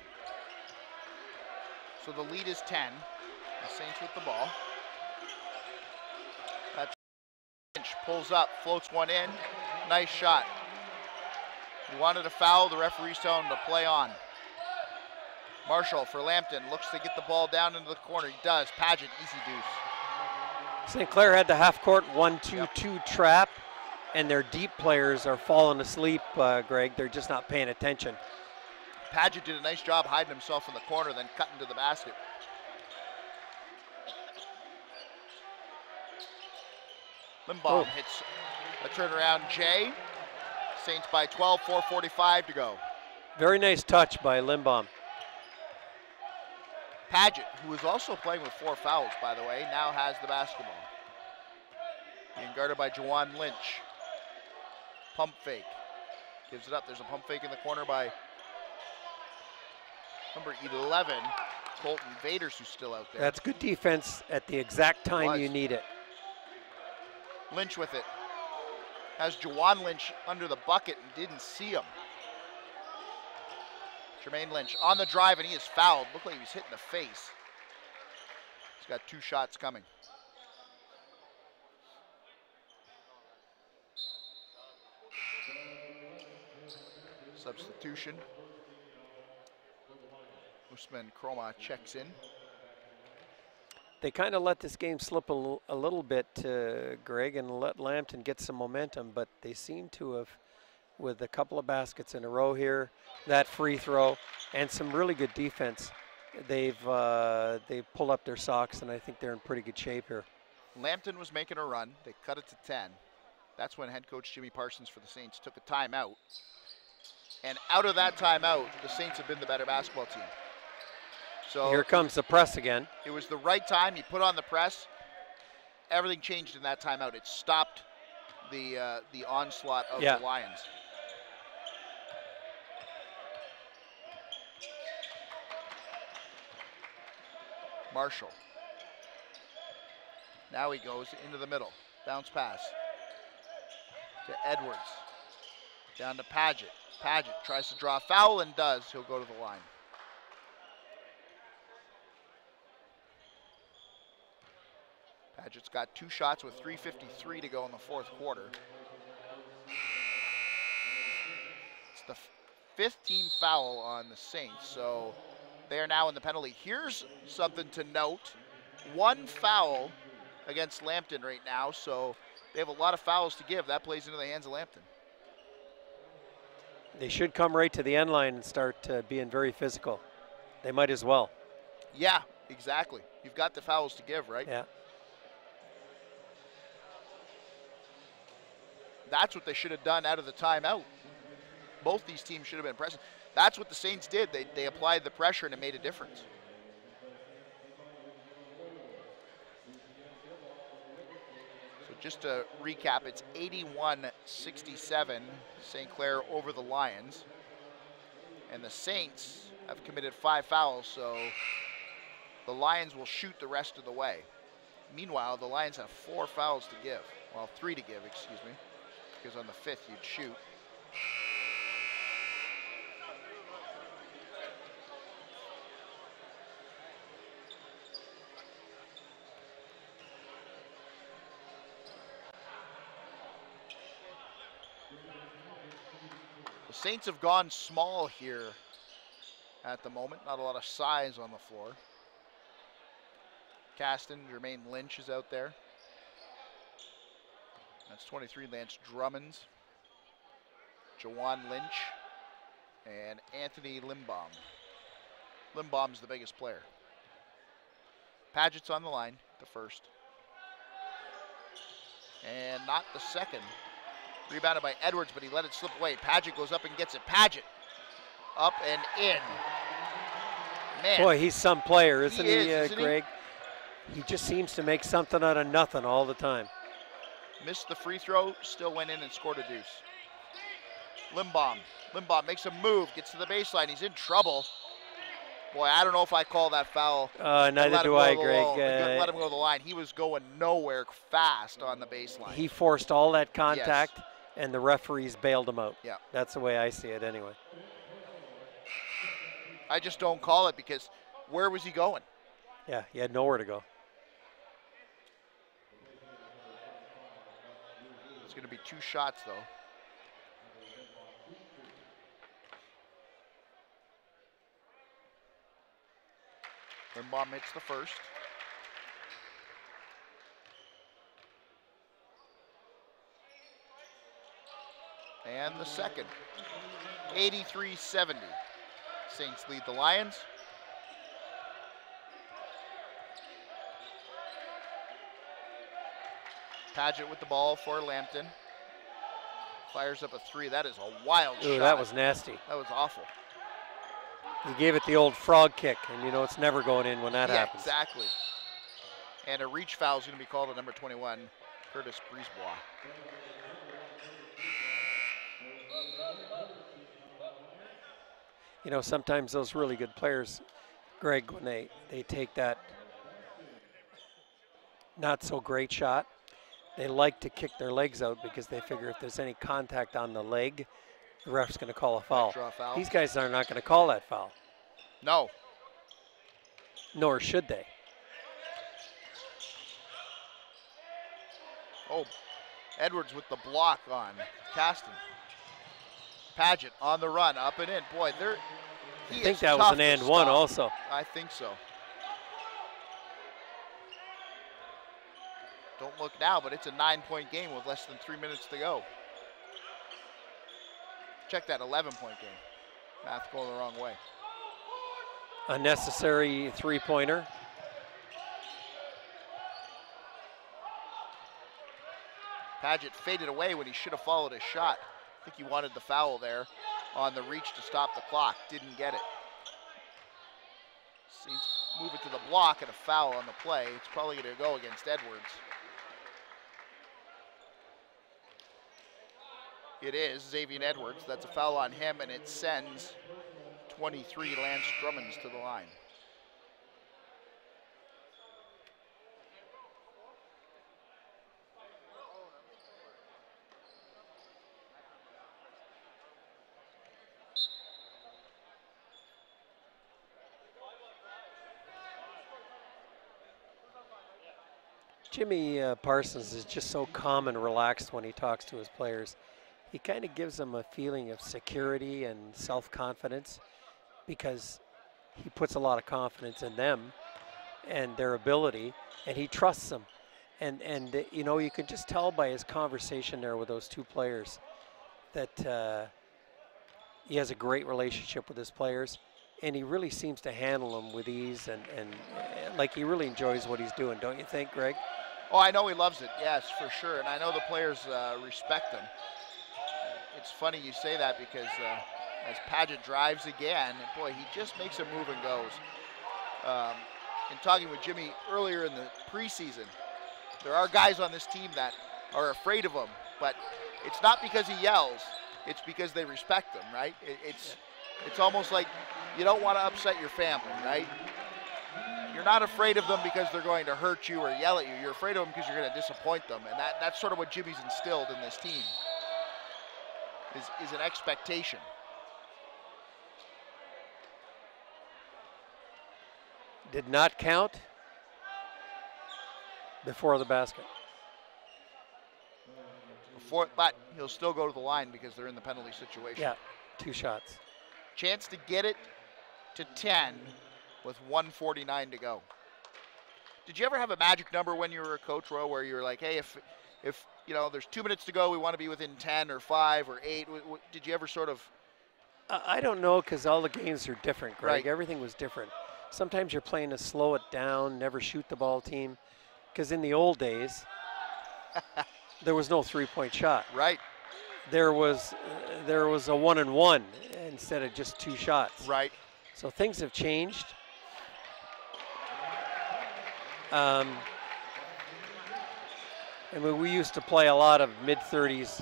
So the lead is 10. The Saints with the ball. That's Lynch pulls up, floats one in. Nice shot. He wanted a foul. The referee's telling him to play on. Marshall for Lambton looks to get the ball down into the corner. He does. Paget, easy deuce. St. Clair had the half-court 1-2-2 trap, and their deep players are falling asleep, Greg. They're just not paying attention. Paget did a nice job hiding himself in the corner, then cutting to the basket. Limbaugh hits a turnaround J. Saints by 12, 4:45 to go. Very nice touch by Limbaugh. Paget, who is also playing with 4 fouls, by the way, now has the basketball. Being guarded by Juwan Lynch. Pump fake. Gives it up. There's a pump fake in the corner by number 11, Colton Vaders, who's still out there. That's good defense at the exact time you need it. Lynch with it. Has Juwan Lynch under the bucket and didn't see him. Jermaine Lynch on the drive, and he is fouled. Looked like he was hit in the face. He's got 2 shots coming. Substitution. Usman Kroma checks in. They kind of let this game slip a little bit, Greg, and let Lambton get some momentum, but they seem to have, with a couple of baskets in a row here, that free throw, and some really good defense, they've pulled up their socks, and I think they're in pretty good shape here. Lambton was making a run. They cut it to 10. That's when head coach Jimmy Parsons for the Saints took a timeout. And out of that timeout, the Saints have been the better basketball team. So here comes the press again. It was the right time. He put on the press. Everything changed in that timeout. It stopped the onslaught of the Lions. Marshall. Now he goes into the middle. Bounce pass to Edwards. Down to Paget. Paget tries to draw a foul and does. He'll go to the line. Paget's got 2 shots with 3:53 to go in the fourth quarter. It's the 5th team foul on the Saints, so they are now in the penalty. Here's something to note. 1 foul against Lambton right now, so they have a lot of fouls to give. That plays into the hands of Lambton. They should come right to the end line and start being very physical. They might as well. Yeah, exactly. You've got the fouls to give, right? Yeah. That's what they should have done out of the timeout. Both these teams should have been pressing. That's what the Saints did. They applied the pressure and it made a difference. So just to recap, it's 81-67, St. Clair over the Lions. And the Saints have committed 5 fouls, so the Lions will shoot the rest of the way. Meanwhile, the Lions have 4 fouls to give. Well, 3 to give, excuse me, because on the 5th you'd shoot. The Saints have gone small here at the moment. Not a lot of size on the floor. Caston, Jermaine Lynch is out there. That's 23, Lance Drummonds, Jawan Lynch, and Anthony Limbaum. Limbaum's the biggest player. Paget's on the line, the first. And not the second. Rebounded by Edwards, but he let it slip away. Paget goes up and gets it. Paget up and in. Man. Boy, he's some player, isn't he, isn't Greg? He just seems to make something out of nothing all the time. Missed the free throw, still went in and scored a deuce. Limbaum makes a move, gets to the baseline. He's in trouble. Boy, I don't know if I call that foul. Neither do I, Greg. Let him go to the line. He was going nowhere fast on the baseline. He forced all that contact, and the referees bailed him out. Yeah. That's the way I see it anyway. I just don't call it because where was he going? Yeah, he had nowhere to go. It's going to be 2 shots, though. Limbaum hits the first. And the second. 83-70. Saints lead the Lions. Paget with the ball for Lambton. Fires up a 3. That is a wild shot. That was nasty. That was awful. He gave it the old frog kick, and you know it's never going in when that happens. Exactly. And a reach foul is going to be called on number 21, Curtis Brisebois. You know, sometimes those really good players, Greg, when they take that not so great shot, they like to kick their legs out because they figure if there's any contact on the leg, the ref's going to call a foul. Foul. These guys are not going to call that foul. No. Nor should they. Oh, Edwards with the block on Caston. Paget on the run, up and in. Boy, I think that was an and one also. I think so. Don't look now, but it's a 9-point game with less than 3 minutes to go. Check that 11-point game. Math going the wrong way. Unnecessary three-pointer. Paget faded away when he should have followed his shot. I think he wanted the foul there on the reach to stop the clock. Didn't get it. Saints move it to the block and a foul on the play. It's probably going to go against Edwards. It is Xavier Edwards. That's a foul on him, and it sends 23 Lance Drummonds to the line. Jimmy Parsons is just so calm and relaxed when he talks to his players. He kind of gives them a feeling of security and self-confidence because he puts a lot of confidence in them and their ability, and he trusts them. And you know, you can just tell by his conversation there with those 2 players that he has a great relationship with his players, and he really seems to handle them with ease and like he really enjoys what he's doing, don't you think, Greg? Oh, I know he loves it, yes, for sure. And I know the players respect him. It's funny you say that because as Paget drives again, boy, he just makes a move and goes. In talking with Jimmy earlier in the preseason, There are guys on this team that are afraid of him, but it's not because he yells. It's because they respect him, right? It's almost like you don't want to upset your family, right? You're not afraid of them because they're going to hurt you or yell at you. You're afraid of them because you're going to disappoint them, and that's sort of what Jimmy's instilled in this team. Is an expectation. Did not count before the basket. But he'll still go to the line because they're in the penalty situation. Yeah, 2 shots. Chance to get it to 10 with 1:49 to go. Did you ever have a magic number when you were a coach, Roy, where you were like, hey, if you know there's 2 minutes to go, we want to be within 10 or 5 or 8? Did you ever sort of? I don't know, because all the games are different, Greg. Right. Everything was different. Sometimes you're playing a slow it down, never shoot the ball team, because in the old days, there was no 3-point shot. Right. There was a 1-and-1 instead of just 2 shots. Right. So things have changed. And we used to play a lot of mid-30s,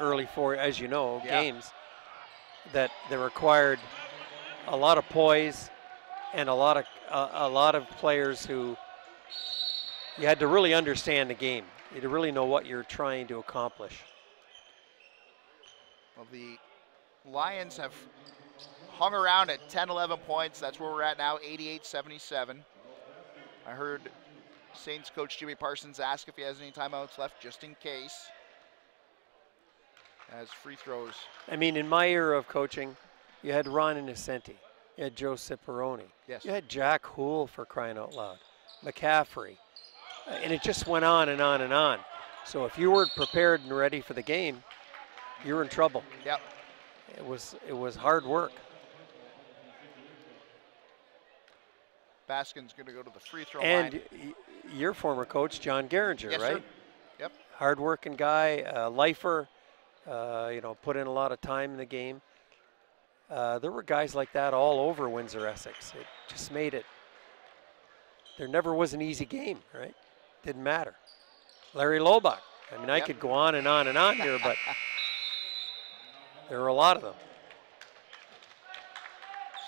early 40s, as you know, games that required a lot of poise and a lot of players who you had to really understand the game. You had to really know what you're trying to accomplish. Well, the Lions have hung around at 10, 11 points. That's where we're at now, 88-77. I heard Saints coach Jimmy Parsons ask if he has any timeouts left, just in case. As free throws. I mean, in my era of coaching, you had Ron Innocenti. You had Joe Ciparone. Yes. You had Jack Houle, for crying out loud. McCaffrey. And it just went on and on and on. So if you weren't prepared and ready for the game, you were in trouble. Yep. It was hard work. Baskin's going to go to the free throw line. And your former coach, John Geringer, yes, right? Sir. Yep. Hard-working guy, lifer, put in a lot of time in the game. There were guys like that all over Windsor-Essex. It just made it. There never was an easy game, right? Didn't matter. Larry Lobach. I mean, I could go on and on and on here, but there were a lot of them.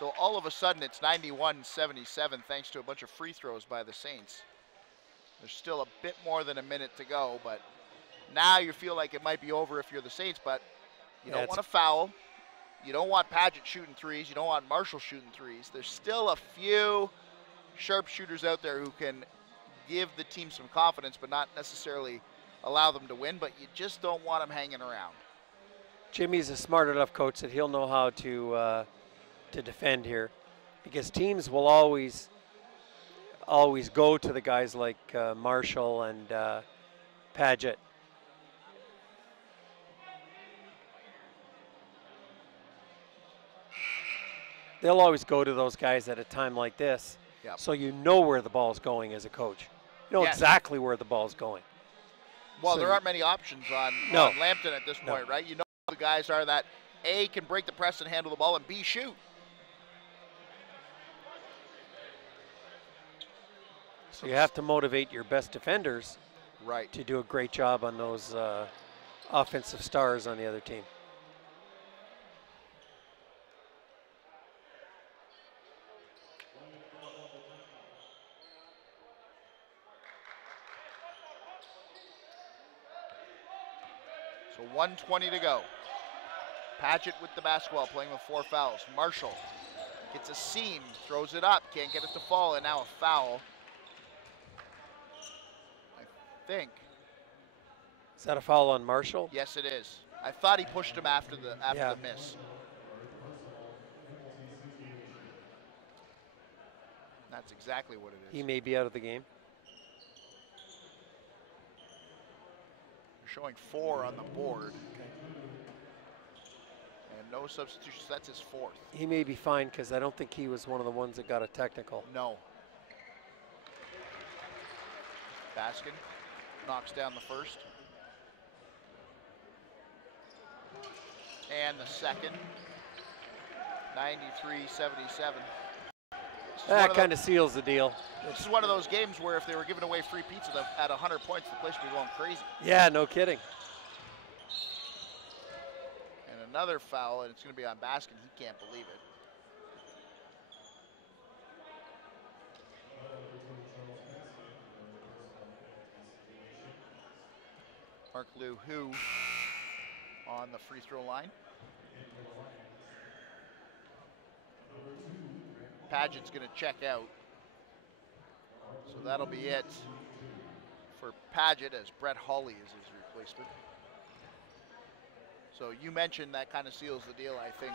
So all of a sudden it's 91-77 thanks to a bunch of free throws by the Saints. There's still a bit more than a minute to go, but now you feel like it might be over if you're the Saints, but you don't want to foul. You don't want Paget shooting threes. You don't want Marshall shooting threes. There's still a few sharpshooters out there who can give the team some confidence, but not necessarily allow them to win, but you just don't want them hanging around. Jimmy's a smart enough coach that he'll know how to defend here, because teams will always go to the guys like Marshall and Paget. They'll always go to those guys at a time like this, so you know where the ball's going as a coach. You know exactly where the ball's going. Well, so there aren't many options on Lambton at this point, right? You know the guys are that A, can break the press and handle the ball, and B, shoot. So you have to motivate your best defenders to do a great job on those offensive stars on the other team. So 1:20 to go. Paget with the basketball, playing with 4 fouls. Marshall gets a seam, throws it up, can't get it to fall, and now a foul. I think. Is that a foul on Marshall? Yes, it is. I thought he pushed him after the miss. That's exactly what it is. He may be out of the game. Showing 4 on the board. And no substitutions. That's his 4th. He may be fine because I don't think he was one of the ones that got a technical. No. Baskin knocks down the first. And the second. 93-77. That kind of seals the deal. This is one of those games where if they were giving away free pizza at 100 points, the place would be going crazy. Yeah, no kidding. And another foul, and it's going to be on Baskin. He can't believe it. Mark Liu on the free throw line. Paget's going to check out. So that'll be it for Paget, as Brett Hawley is his replacement. So you mentioned that kind of seals the deal. I think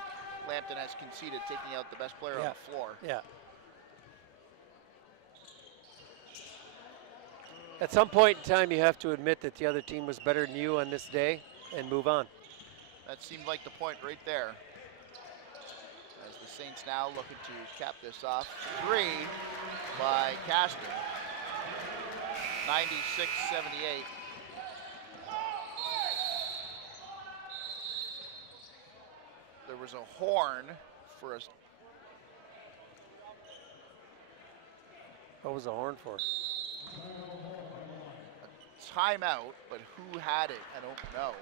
Lambton has conceded taking out the best player on the floor. Yeah. At some point in time, you have to admit that the other team was better than you on this day and move on. That seemed like the point right there. As the Saints now looking to cap this off. 3 by Castor. 96-78. There was a horn for a... What was the horn for? A timeout, but who had it? I don't know.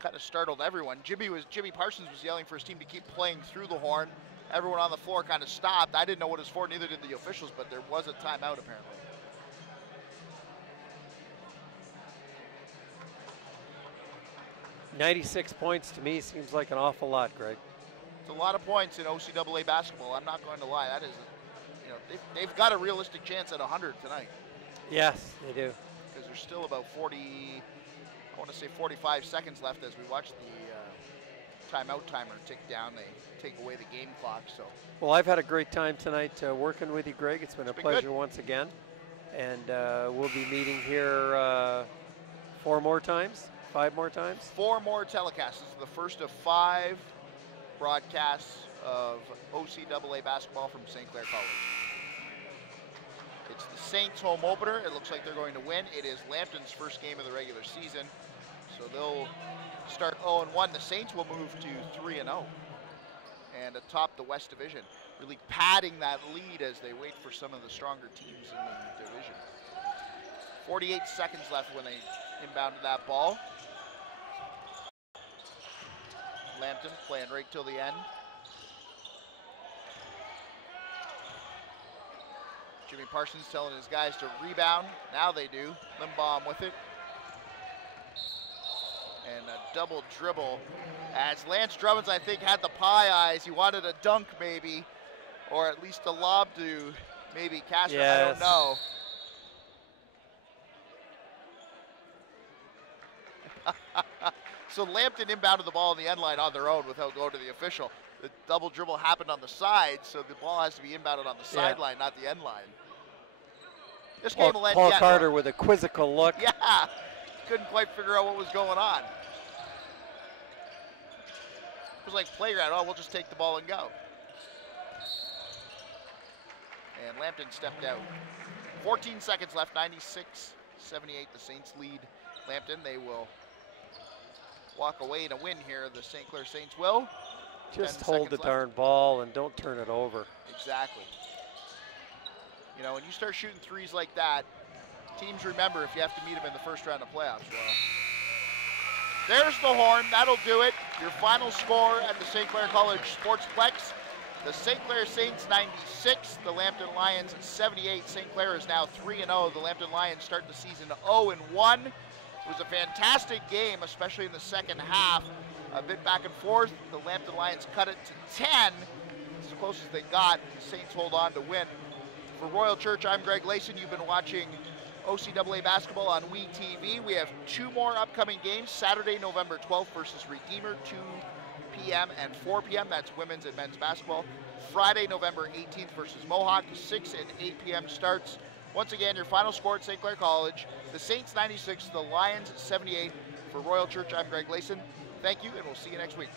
Kind of startled everyone. Jimmy Parsons was yelling for his team to keep playing through the horn. Everyone on the floor kind of stopped. I didn't know what it was for, neither did the officials, but there was a timeout apparently. "96 points to me seems like an awful lot, Greg. It's a lot of points in OCAA basketball. I'm not going to lie. That is, you know, they've got a realistic chance at 100 tonight. Yes, they do. Because there's still about 40, I want to say 45 seconds left as we watch the timeout timer tick down. They take away the game clock. So. Well, I've had a great time tonight working with you, Greg. It's been a pleasure good. once again. And we'll be meeting here 4 more times, 5 more times. 4 more telecasts. This is the first of 5 broadcasts of OCAA basketball from St. Clair College. It's the Saints home opener. It looks like they're going to win. It is Lambton's first game of the regular season. So they'll start 0-1. The Saints will move to 3-0 and atop the West Division, really padding that lead as they wait for some of the stronger teams in the division. 48 seconds left when they inbounded that ball. Lambton playing right till the end. Jimmy Parsons telling his guys to rebound. Now they do. Limbaum with it. And a double dribble as Lance Drummond, I think, had the pie eyes. He wanted a dunk maybe, or at least a lob to maybe Castor. Yes. I don't know. So Lambton inbounded the ball on the end line on their own without going to the official. The double dribble happened on the side, so the ball has to be inbounded on the sideline, not the end line. This game will end. Paul Carter with a quizzical look. Yeah, couldn't quite figure out what was going on. It was like playground. Oh, we'll just take the ball and go. And Lambton stepped out. 14 seconds left. 96-78. The Saints lead Lambton. They will walk away to win here. The St. Clair Saints will. Just hold the darn ball and don't turn it over. Exactly. You know, when you start shooting threes like that, teams remember if you have to meet them in the first round of playoffs. Well, there's the horn. That'll do it. Your final score at the St. Clair College Sportsplex. The St. Clair Saints 96, the Lambton Lions 78. St. Clair is now 3-0. The Lambton Lions start the season 0-1. It was a fantastic game, especially in the second half. A bit back and forth. The Lambton Lions cut it to 10. As close as they got. The Saints hold on to win. For Royal Church, I'm Greg Layson. You've been watching OCAA basketball on WeTV. We have 2 more upcoming games. Saturday, November 12th versus Redeemer, 2 p.m. and 4 p.m. That's women's and men's basketball. Friday, November 18th versus Mohawk, 6 and 8 p.m. starts. Once again, your final score at St. Clair College. The Saints 96, the Lions 78. For Royal Church, I'm Greg Layson. Thank you, and we'll see you next week.